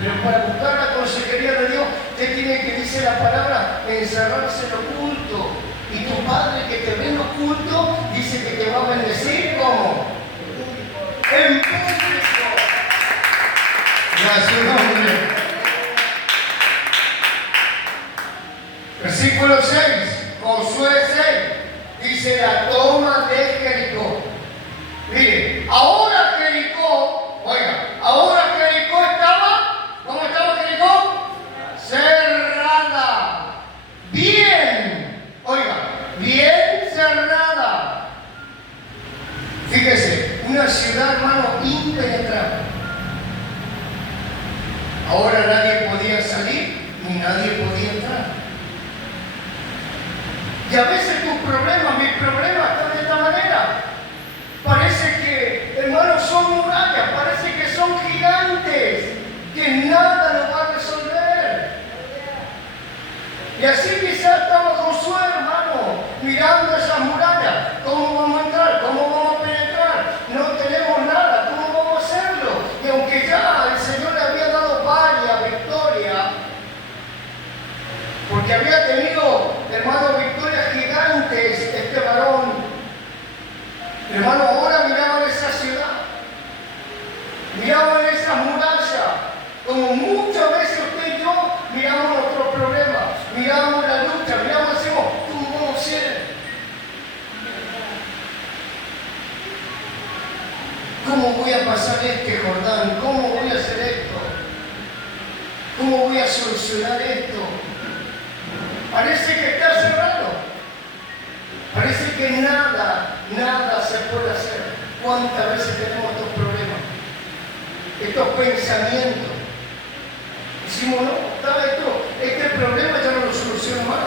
Pero para buscar la consejería de Dios, usted tiene que, dice la palabra, encerrarse en lo oculto. Y tu Padre que te ve en lo oculto, dice que te va a bendecir, ¿cómo? En público. Y a su nombre. Versículo 6, Josué 6, dice la toma de Jericó. Mire, ahora Jericó, oiga, ahora Jericó estaba, ¿cómo estaba Jericó? Cerrada. Bien, oiga, bien cerrada. Fíjese, una ciudad, hermano, impenetrable. Ahora nadie podía salir ni nadie podía entrar. Y a veces tus problemas, mis problemas están de esta manera. Parece que, hermanos, son murallas, parece que son gigantes, que nada lo va a resolver. Y así quizás estaba Josué, hermano, mirando esas murallas. ¿Cómo vamos a entrar? ¿Cómo vamos a penetrar? No tenemos nada, ¿cómo vamos a hacerlo? Y aunque ya el Señor le había dado varias victorias, porque había tenido, hermano, victorias gigantes este varón. Hermano, ahora miraban esa ciudad, miraban esas murallas, como muchas veces usted y yo miramos nuestros problemas, miramos la lucha, miramos y decimos, ¿cómo vamos a hacer? ¿Cómo voy a pasar este Jordán? ¿Cómo voy a hacer esto? ¿Cómo voy a solucionar esto? Parece que está cerrado. Parece que nada se puede hacer. ¿Cuántas veces tenemos estos problemas? Estos pensamientos. Decimos, no, este problema ya no lo soluciono más.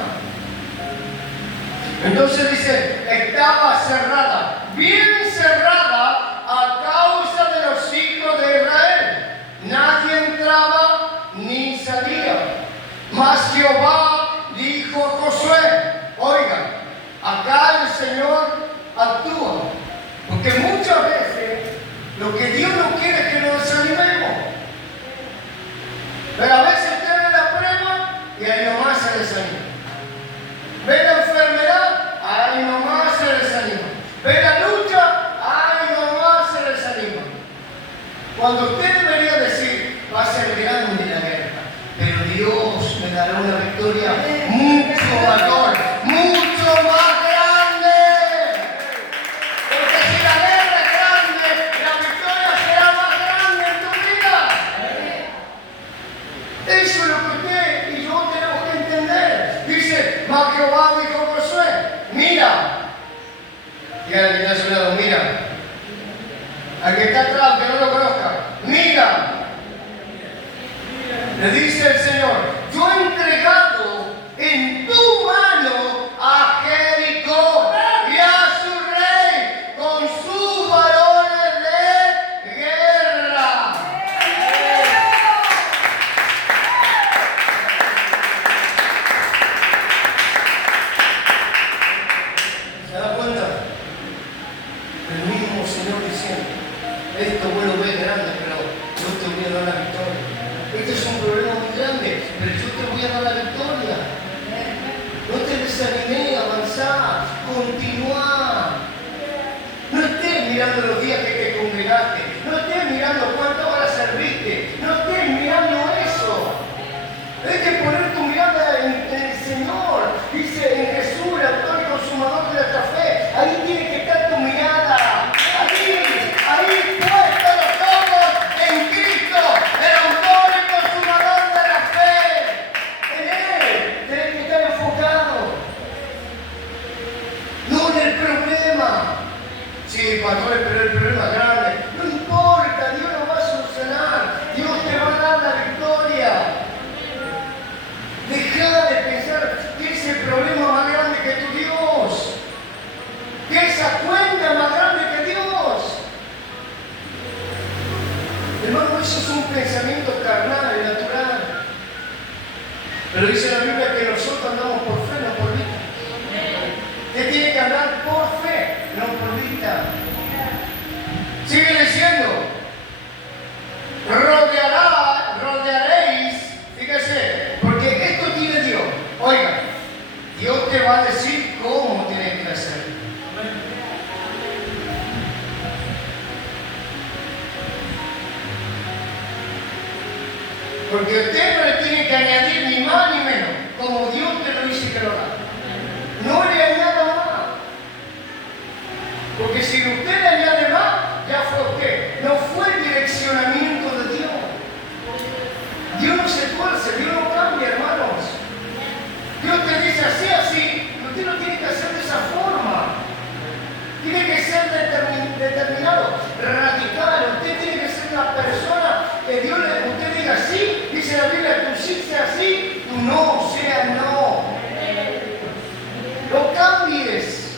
Entonces dice, estaba cerrada, bien cerrada a causa de los hijos de Israel. Nadie entraba ni salía. Mas Jehová dijo a Josué, oiga, acá el Señor actúa, porque muchas veces lo que Dios no quiere es que nos desanimemos. Pero a veces usted ve la prueba y ahí nomás se desanima. Ve la enfermedad, ahí nomás se desanima. Ve la lucha, ahí nomás se desanima. Cuando usted debería decir, va a ser grande la guerra, pero Dios me dará una victoria mucho mayor, mucho más grande. Dígale al que está a su lado, mira. Al que está atrás, que no lo conozca, mira. Le dice el Señor, yo he entregado en tu mano a Jericó y a su rey con sus varones de guerra. ¿Se da cuenta? El mismo Señor diciendo, esto vos lo ves grande, pero yo te voy a dar la victoria. Este es un problema muy grande, pero yo te voy a dar la victoria. No te desanimes, avanzá, continúa. No estés mirando los días que te congregaste, no estés mirando cuántas horas serviste, no estés mirando eso. Hay que poner tu mirada en el Señor, dice en Jesús, el autor y consumador de nuestra fe. Ahí tiene que estar tu mirada, ahí puestos los ojos en Cristo, el autor y consumador de la fe. En Él tenés que estar enfocado, no en el problema. Sí, pastor, pero el problema es grande. No importa, Dios lo va a solucionar, Dios te va a dar la victoria. Deja de pensar que ese problema es más grande que tu Dios, que esa cuenta es más grande que Dios. Hermano, eso es un pensamiento carnal y natural. Pero dice la Biblia que nosotros andamos por fe, no por vista. Usted tiene que andar por fe, no por vista. Sigue diciendo, rodearéis, fíjese, porque esto tiene Dios. Oiga, Dios te va a decir cómo tienes que hacer. Porque usted no le tiene que añadir ni más ni menos, como Dios te lo dice que lo haga. No le añada más. Porque si usted le añade más, ya fue usted. No fue el direccionamiento de Dios. Dios no se tuerce, Dios no cambia, hermanos. Dios te dice así, así. Usted no tiene que hacer de esa forma. Tiene que ser determinado, radical. Usted tiene que ser una persona que Dios usted diga sí. Dice la Biblia, tu sí sea sí, tu no sea no. No cambies.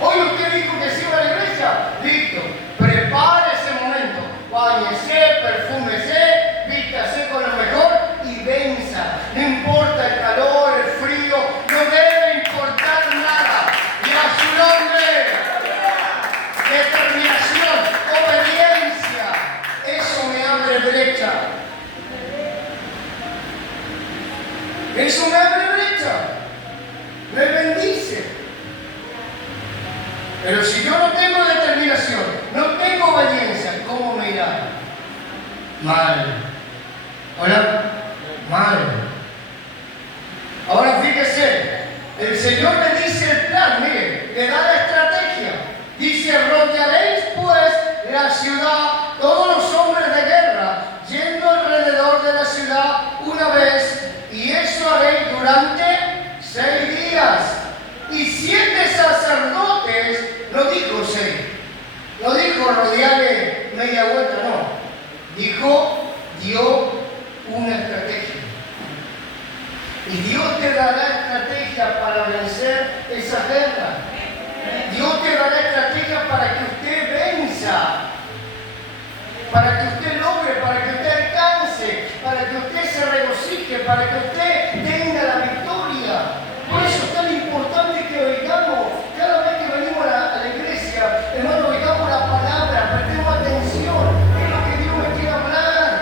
Hoy usted dijo que se iba a la iglesia. Listo. Prepare ese momento. Báñese, perfúmese, vístase con lo mejor y venza. No importa el calor, el frío, no debe importar nada. Y a su nombre, determinación, obediencia. Eso me abre brecha. Eso me abre brecha. Me bendice. Pero si yo no tengo determinación, no tengo obediencia, ¿cómo me irá? Mal. ¿Hola? Mal. Ahora fíjese, el Señor le dice el plan, mire, le da la estrategia. Dice, rodearéis pues la ciudad, todos los hombres de guerra, yendo alrededor de la ciudad una vez, y eso haréis durante 6 días. Y 7 sacerdotes, no dijo 6, no dijo rodearle media vuelta, no. Dijo, dio una estrategia. Y Dios te dará estrategia para vencer esa guerra. Dios te dará estrategia para que usted venza, para que usted logre, para que usted alcance, para que usted se regocije, para que usted tenga la victoria. Por eso es tan importante que oigamos, cada vez que venimos a la iglesia, hermano, oigamos la palabra, prestemos atención, qué es lo que Dios me quiere hablar.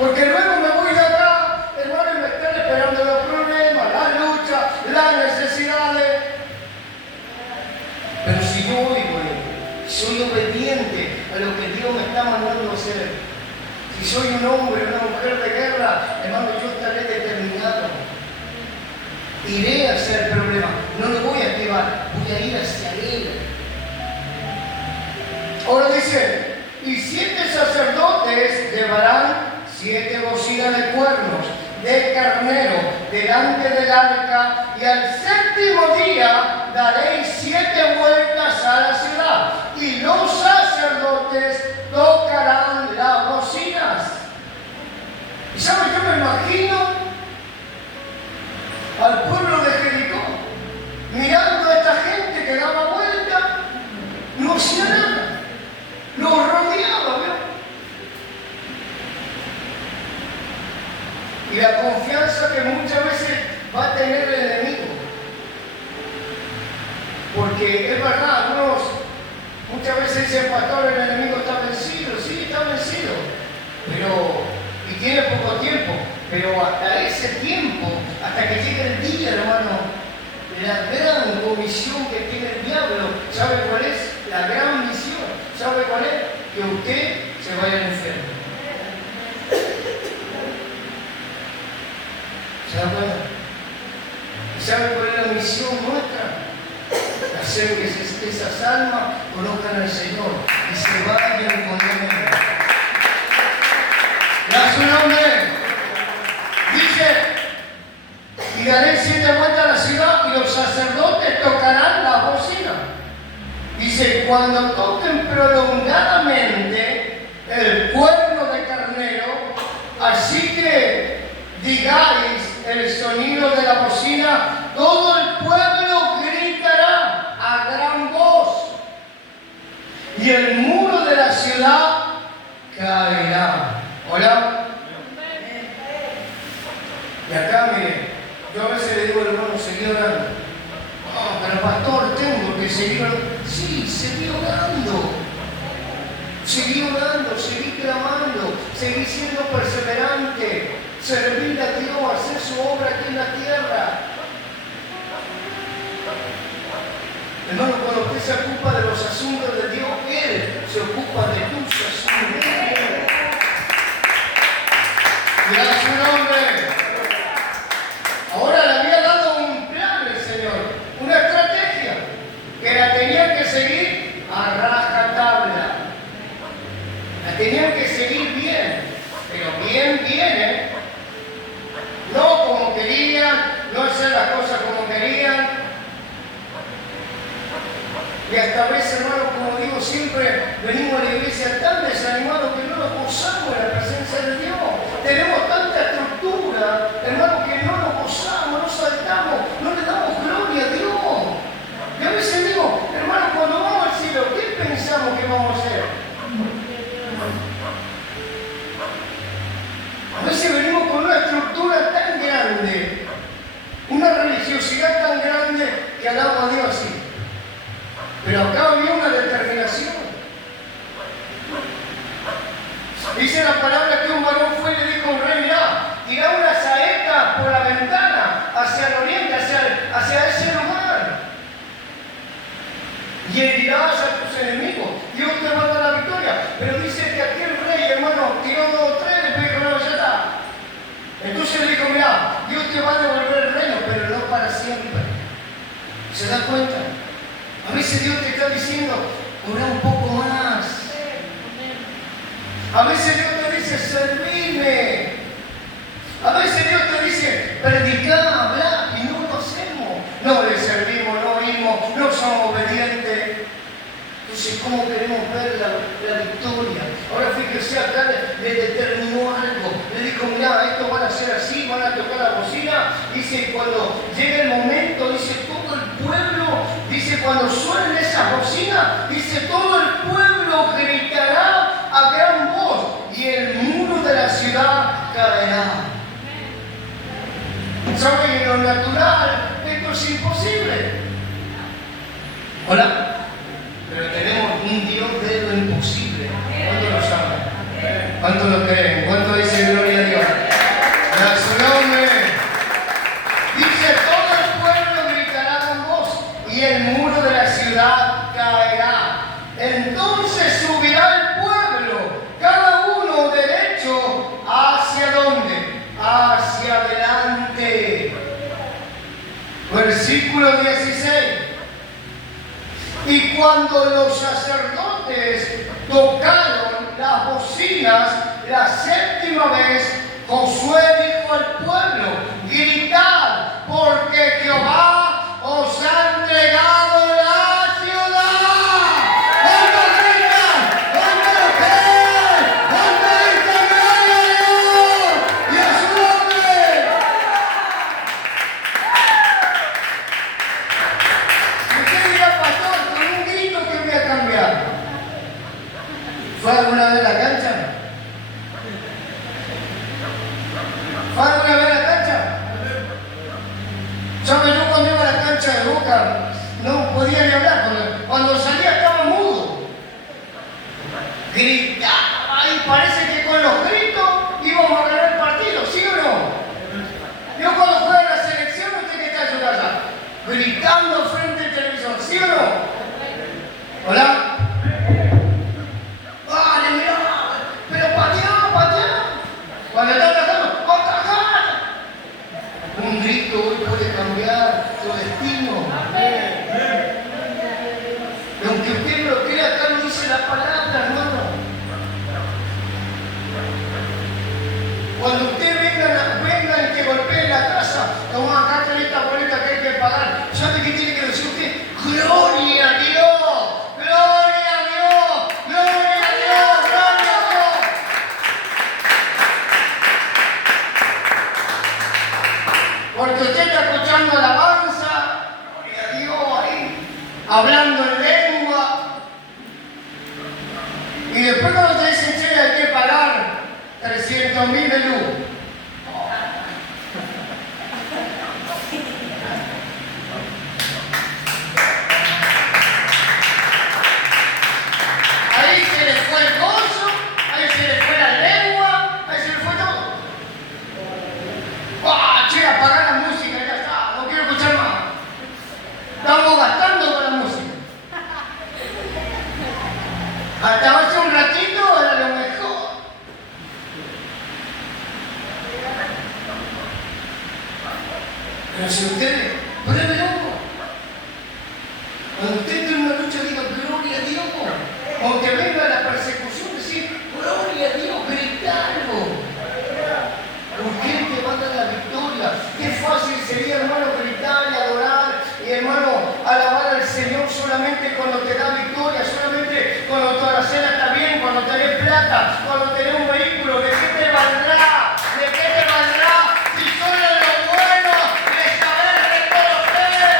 Porque luego me voy de acá, hermano, y me están esperando los problemas, las luchas, las necesidades. Pero si yo oigo, soy obediente a lo que Dios me está mandando a hacer. Si soy un hombre, una mujer de guerra, hermano, yo estaré determinado. Iré hacia el problema, no lo voy a activar, voy a ir hacia él. Ahora dice, y 7 sacerdotes llevarán 7 bocinas de cuernos de carnero delante del arca, y al 7º día daréis 7 vueltas a la ciudad, y los sacerdotes tocarán las bocinas. ¿Y saben? Yo me imagino al pueblo de Jericó mirando a esta gente que daba vuelta, no hacía nada, los rodeaba, ¿no? Y la confianza que muchas veces va a tener el enemigo. Porque es verdad, algunos muchas veces dicen, pastor, el enemigo está vencido. Sí, está vencido. Y tiene poco tiempo. Pero hasta ese tiempo, hasta que llegue el día, hermano, la gran comisión que tiene el diablo, ¿sabe cuál es? La gran misión, ¿sabe cuál es? Que usted se vaya al infierno. ¿Se da cuenta? ¿Y sabe cuál es la misión nuestra? Hacer que esas almas conozcan al Señor y se vayan con Él. Da su nombre. Dice, y daré 7 vueltas a la ciudad y los sacerdotes tocarán la bocina. Dice, cuando toquen prolongadamente el cuerno de carnero, así que digáis el sonido de la bocina, todo el pueblo gritará a gran voz y el muro de la ciudad caerá. ¿Hola? Y acá, mire, yo a veces le digo al hermano, seguí orando. Oh, pero pastor, tengo que seguir orando. Sí, seguí orando. Seguí orando, seguí clamando, seguí siendo perseverante, servir a Dios, hacer su obra aquí en la tierra. Hermano, cuando usted se ocupa de los asuntos de Dios, Él se ocupa de tus asuntos. Y a su nombre. Ahora le había dado un plan el Señor, una estrategia, que la tenían que seguir a rajatabla. La tenían que seguir bien, pero bien, ¿eh? No como querían, no hacer las cosas como querían. Y hasta a veces, hermano, como digo siempre, venimos a la iglesia tan desanimados que no nos gozamos en la presencia de Dios. Tenemos tanta estructura, hermano, que no nos gozamos, no saltamos, no le damos gloria a Dios. Y a veces digo, hermano, cuando vamos al cielo, ¿qué pensamos que vamos a hacer? A veces venimos con una estructura tan grande, una religiosidad tan grande que alaba a Dios así. Pero acá había una determinación. Dice la palabra que un varón fue y le dijo a un rey, mirá, tirá una saeta por la ventana hacia el oriente, hacia ese lugar. Y herirás a tus enemigos. Dios te va a dar la victoria. Pero dice que aquel rey, hermano, tiró 2 o 3, después dijo, no, ya está. Entonces le dijo, mirá, Dios te va a devolver el reino, pero no para siempre. ¿Se da cuenta? A veces Dios te está diciendo, ora un poco más. A veces Dios te dice, servirme. A veces Dios te dice, predicá, hablar, y no lo hacemos. No le servimos, no oímos, no somos obedientes. Entonces, ¿cómo queremos ver la victoria? Ahora fíjese, acá le determinó algo. Le dijo, mirá, esto van a ser así, van a tocar la bocina. Dice, cuando llegue el momento, dice, todo el pueblo, dice, cuando suenen esas bocinas, dice, todo el pueblo gritará a gran voz y el muro de la ciudad caerá. ¿Saben? En lo natural, esto es imposible. ¿Hola? Pero tenemos un Dios de lo imposible. ¿Cuántos lo saben? ¿Cuántos lo creen? ¿Cuántos dicen gloria a Dios? A su nombre. Dice, todo el pueblo gritará con voz y el muro de la ciudad caerá. Entonces subirá el pueblo, cada uno derecho, ¿hacia dónde? Hacia adelante. Versículo 16. Y cuando los sacerdotes tocaron las bocinas la 7ª vez, Josué dijo al pueblo, gritad, porque Jehová os ha entregado ¿Hola? Vale, mira, pero pateá. Cuando estás tratando, ¡atajar! Un grito hoy puede cambiar tu destino. Y aunque usted no lo crea, acá no dice la palabra, hermano. Cuando usted venga y te golpee en la casa, toma acá tenés esta boleta que hay que pagar. ¿Sabe qué tiene que decir usted? ¡Gloria a Dios! ¡Gloria a Dios! ¡Gloria a Dios! ¡Gloria a Dios! Porque usted está escuchando alabanza, gloria a Dios ahí, hablando en lengua. Y después cuando te dicen, che, hay que pagar 300.000 de luz. Ahí se le fue el gozo, ahí se le fue la lengua, ahí se le fue todo. ¡Ah, che, apagar la música, ya está, no quiero escuchar más! Estamos gastando con la música. Hasta hace un ratito era lo mejor. Pero si ustedes, pruébelo. Cuando usted tiene una lucha, diga gloria a Dios. Aunque venga la persecución, decir gloria a Dios, gritarlo. Porque Él te va a dar la victoria. Qué fácil sería, hermano, gritar y adorar. Y hermano, alabar al Señor solamente cuando te da victoria, solamente cuando tu alacena está bien, cuando tenés plata, cuando tenés un vehículo. ¿De qué te valdrá? ¿De qué te valdrá si solo lo bueno de saber reconocer?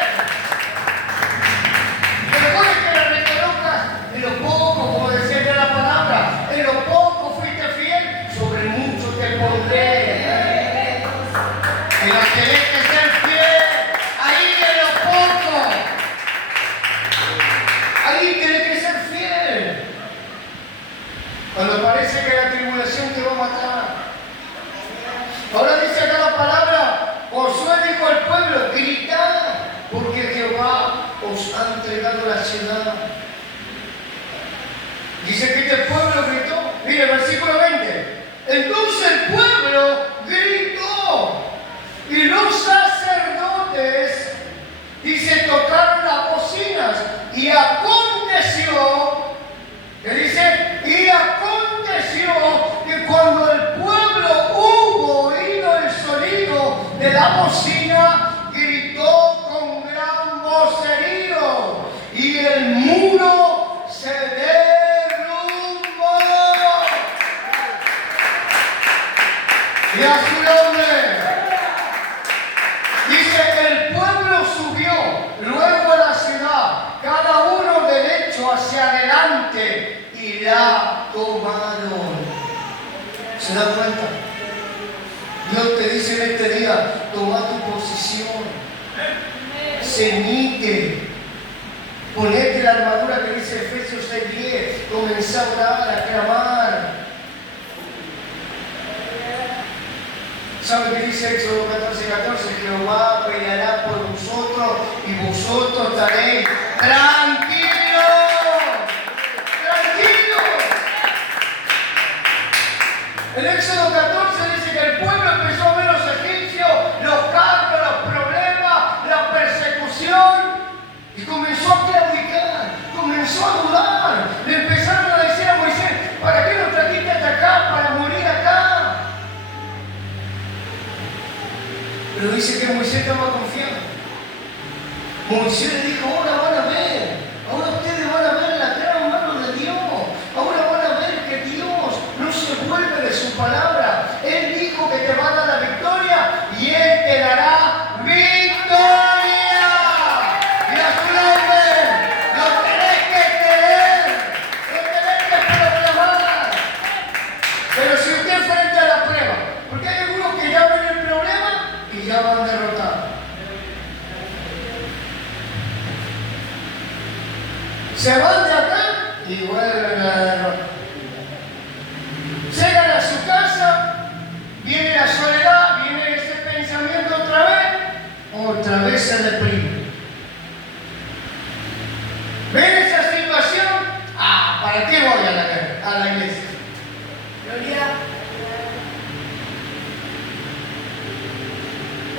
Mejor es que lo reconozcas en lo poco, como decía la palabra, en lo poco fuiste fiel, sobre mucho te pondré. Pero tenés que ser fiel, ahí en lo poco. Ahí tenés que ser fiel. Cuando parece que la tribulación te va a matar. Ahora dice acá la palabra, Josué dijo al pueblo, gritad, porque Jehová os ha entregado la ciudad. Dice que este pueblo gritó. Mire, versículo 20. Entonces el pueblo gritó. Y los sacerdotes, dice, tocaron las bocinas. Y aconteció, que dice, y aconteció que cuando el pueblo hubo oído el sonido de la bocina, gritó con gran vocerío. Y el muro se derrumbó. Y a su nombre. Dice, el pueblo subió luego a la ciudad, cada uno derecho hacia adelante, y la tomaron. ¿Se dan cuenta? Dios te dice en este día, toma tu posición, ceñite, ponete la armadura que dice Efesios 6:10, comenzá a orar, a clamar. ¿Sabe qué dice Éxodo 14:14? Jehová peleará por vosotros y vosotros estaréis tranquilos. Tranquilos. En Éxodo 14 dice que el pueblo empezó a ver los egipcios, los cargos, los problemas, la persecución, y comenzó a claudicar, comenzó a dudar. Le empezaron a decir a Moisés, ¿para qué nos trajiste hasta acá? Para morir acá. Pero dice que Moisés estaba confiado. Moisés le dijo, ahora van a ver, ahora ustedes van a ver la gran mano de Dios, ahora van a ver que Dios no se vuelve de su palabra. Él dijo que te va a dar la victoria y Él te dará victoria. Y a su nombre, lo tenés que creer, lo tenés que proclamar. Pero si usted enfrenta a la prueba, porque hay algunos que ya ven el problema y ya van derrotados. Se van de acá y vuelven a la derrota. Llegan a su casa, viene la soledad, viene ese pensamiento otra vez se deprime. Ven esa situación ¿Para qué voy a la iglesia?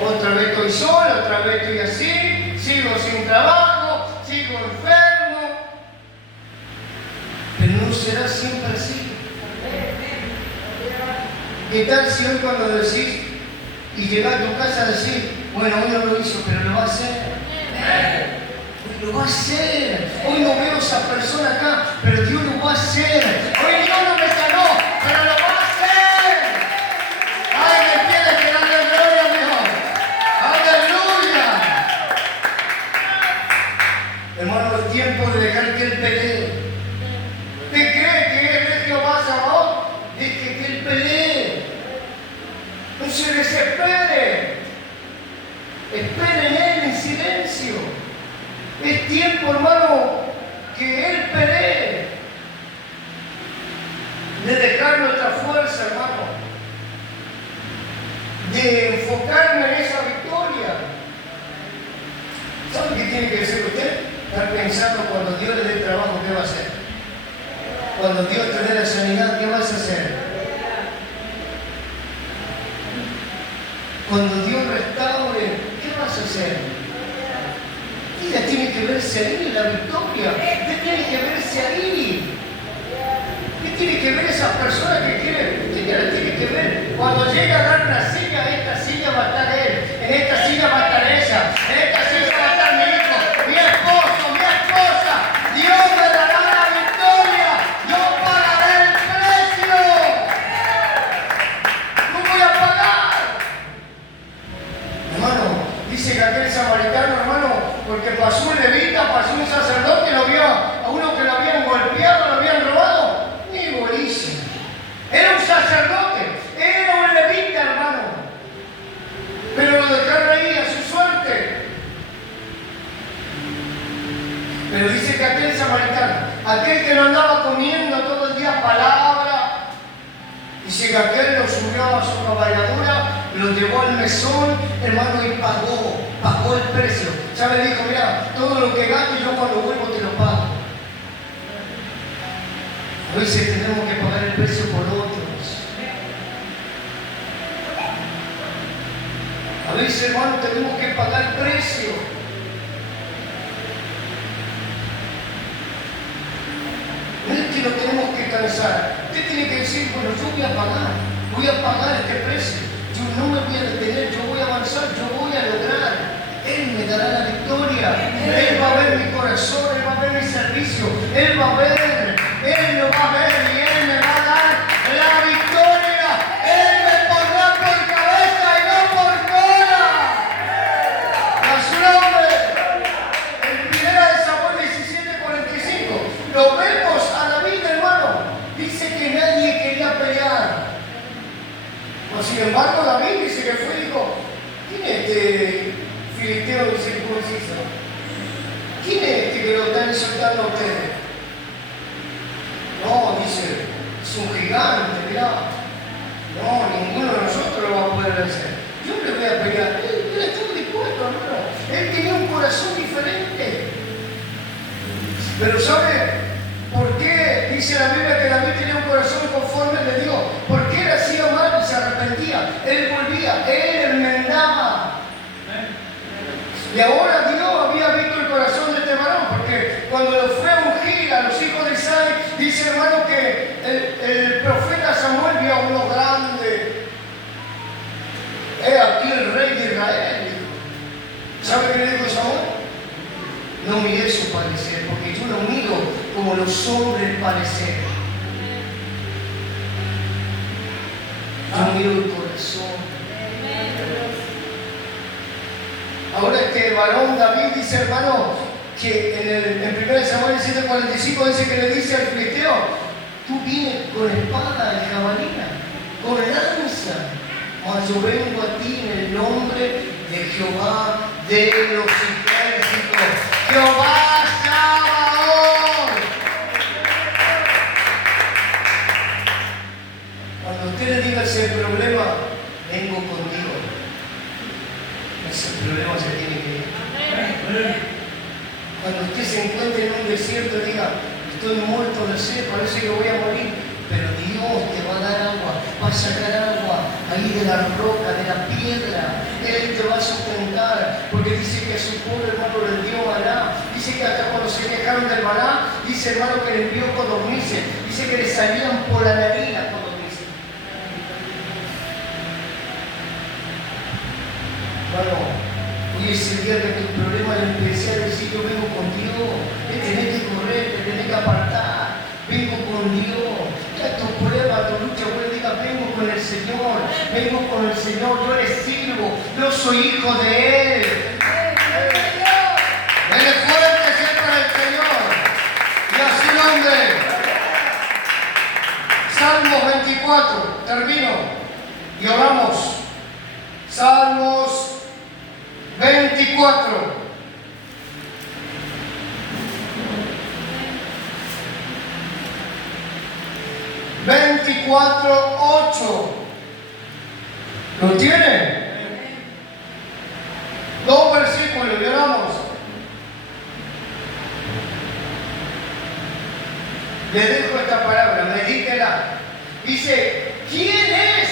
Otra vez estoy solo, otra vez estoy así, sigo sin trabajo, sigo enfermo. Pero no será siempre así. ¿Qué tal si hoy cuando decís y llegás a tu casa decís, bueno, hoy no lo hizo, pero lo va a hacer? Hoy lo va a hacer. Hoy no veo a esa persona acá, pero Dios lo va a hacer. Hoy Dios no me sanó, pero lo va a hacer. Ay, me tienes que darle gloria a Dios. ¡Aleluya! Hermano, es tiempo de dejar que Él pelee. ¿Usted cree que Él es Jehová Sabaoth? Deje que Él pelee. No se desespere. Espere en Él en silencio. Es tiempo, hermano, que Él pelee. De dejar nuestra fuerza, hermano. De enfocarme en esa victoria. ¿Sabe qué tiene que hacer usted? Estar pensando cuando Dios le dé trabajo, ¿qué va a hacer? Cuando Dios te dé la sanidad, ¿qué vas a hacer? Cuando Dios restaure, ¿qué vas a hacer? Ella tiene que verse ahí en la victoria. Usted tiene que verse ahí. Usted tiene que ver a esa persona que quiere. Usted ya la tiene que ver. Cuando llega a dar una silla, en esta silla va a estar él. En esta silla va a estar ella. En esta silla va a estar mi hijo, mi esposo, mi esposa. Dios me dará la victoria. Yo pagaré el precio. No voy a pagar. Hermano, dice que aquel samaritano, hermano, porque pasó un levita, pasó un sacerdote, lo vio a uno que lo habían golpeado, lo habían robado. Ni buenísimo. Era un sacerdote, era un levita, hermano. Pero lo dejaron ahí a su suerte. Pero dice que aquel samaritano, aquel que no andaba comiendo todo el día palabra, dice que aquel lo subió a su cabalgadura, lo llevó al mesón, hermano, y pagó el precio. ¿Sabe? Dijo, mira, todo lo que gasto yo cuando vuelvo te lo pago. A veces tenemos que pagar el precio por otros. A veces, hermano, tenemos que pagar el precio. No es que nos tenemos que cansar. Usted tiene que decir, bueno, yo voy a pagar este precio. Yo no me voy a detener, yo voy a avanzar, yo voy a lograr. Él me dará la victoria. Él va a ver mi corazón, Él va a ver mi servicio. Él va a ver, Él lo va a ver y Él me va a dar la victoria. Él me pondrá por cabeza y no por cola. A su nombre. En 1 Samuel 17:45 lo vemos a David, hermano. Dice que nadie quería pelear. Sin embargo, David dice que fue y dijo, ¿quién es este filisteo incircunciso? ¿Quién es este que lo están insultando a ustedes? No, dice, es un gigante, mirá. No, ninguno de nosotros lo va a poder vencer. Yo le voy a pelear. Él estuvo dispuesto, hermano. Él tenía un corazón diferente. Pero ¿sabe por qué dice la Biblia que David tenía un corazón conforme de Dios? Porque él hacía mal y se arrepentía. Él volvía, él enmendaba. Y ahora Dios había visto el corazón de este varón, porque cuando lo fue a ungir a los hijos de Isaí, dice, hermano, que el profeta Samuel vio a uno grande. He aquí el rey de Israel. ¿Sabe qué le dijo Samuel? No miré su parecer, porque yo lo miro como los hombres parecer. Yo miro el corazón. Ahora este varón David dice, hermano, que en 1 Samuel 7:45 dice que le dice al filisteo, tú vienes con espada y jabalina, con lanza, mas yo vengo a ti en el nombre de Jehová de los ejércitos, Jehová Sabaoth. Cuando usted le diga ese problema, vengo contigo, ese problema se tiene que ir. Cuando usted se encuentre en un desierto, diga, estoy muerto de sed, parece que voy a morir. Pero Dios te va a dar agua, va a sacar agua ahí de la roca, de la piedra. Él te va a sustentar, porque dice que a su pueblo, hermano, le dio maná. Dice que hasta cuando se quejaron del maná, dice, hermano, que le envió codornices. Dice que le salían por la nariz las codornices. Bueno, hoy es el día que tu problema le empecé a decir, yo vengo con Dios. Te tenés que correr, te tenés que apartar. Vengo con Dios. Ya tu prueba, tu lucha, vos le digas, vengo con el Señor. Vengo con el Señor, yo le sirvo. Yo soy hijo de Él. Dele fuerte sea para el Señor. Y a su nombre. Salmos 24. Termino. Y oramos. Salmos 24. Veinticuatro, 8. ¿Lo tienen? Dos versículos, y oramos. Le dejo esta palabra, medítela. Dice, ¿quién es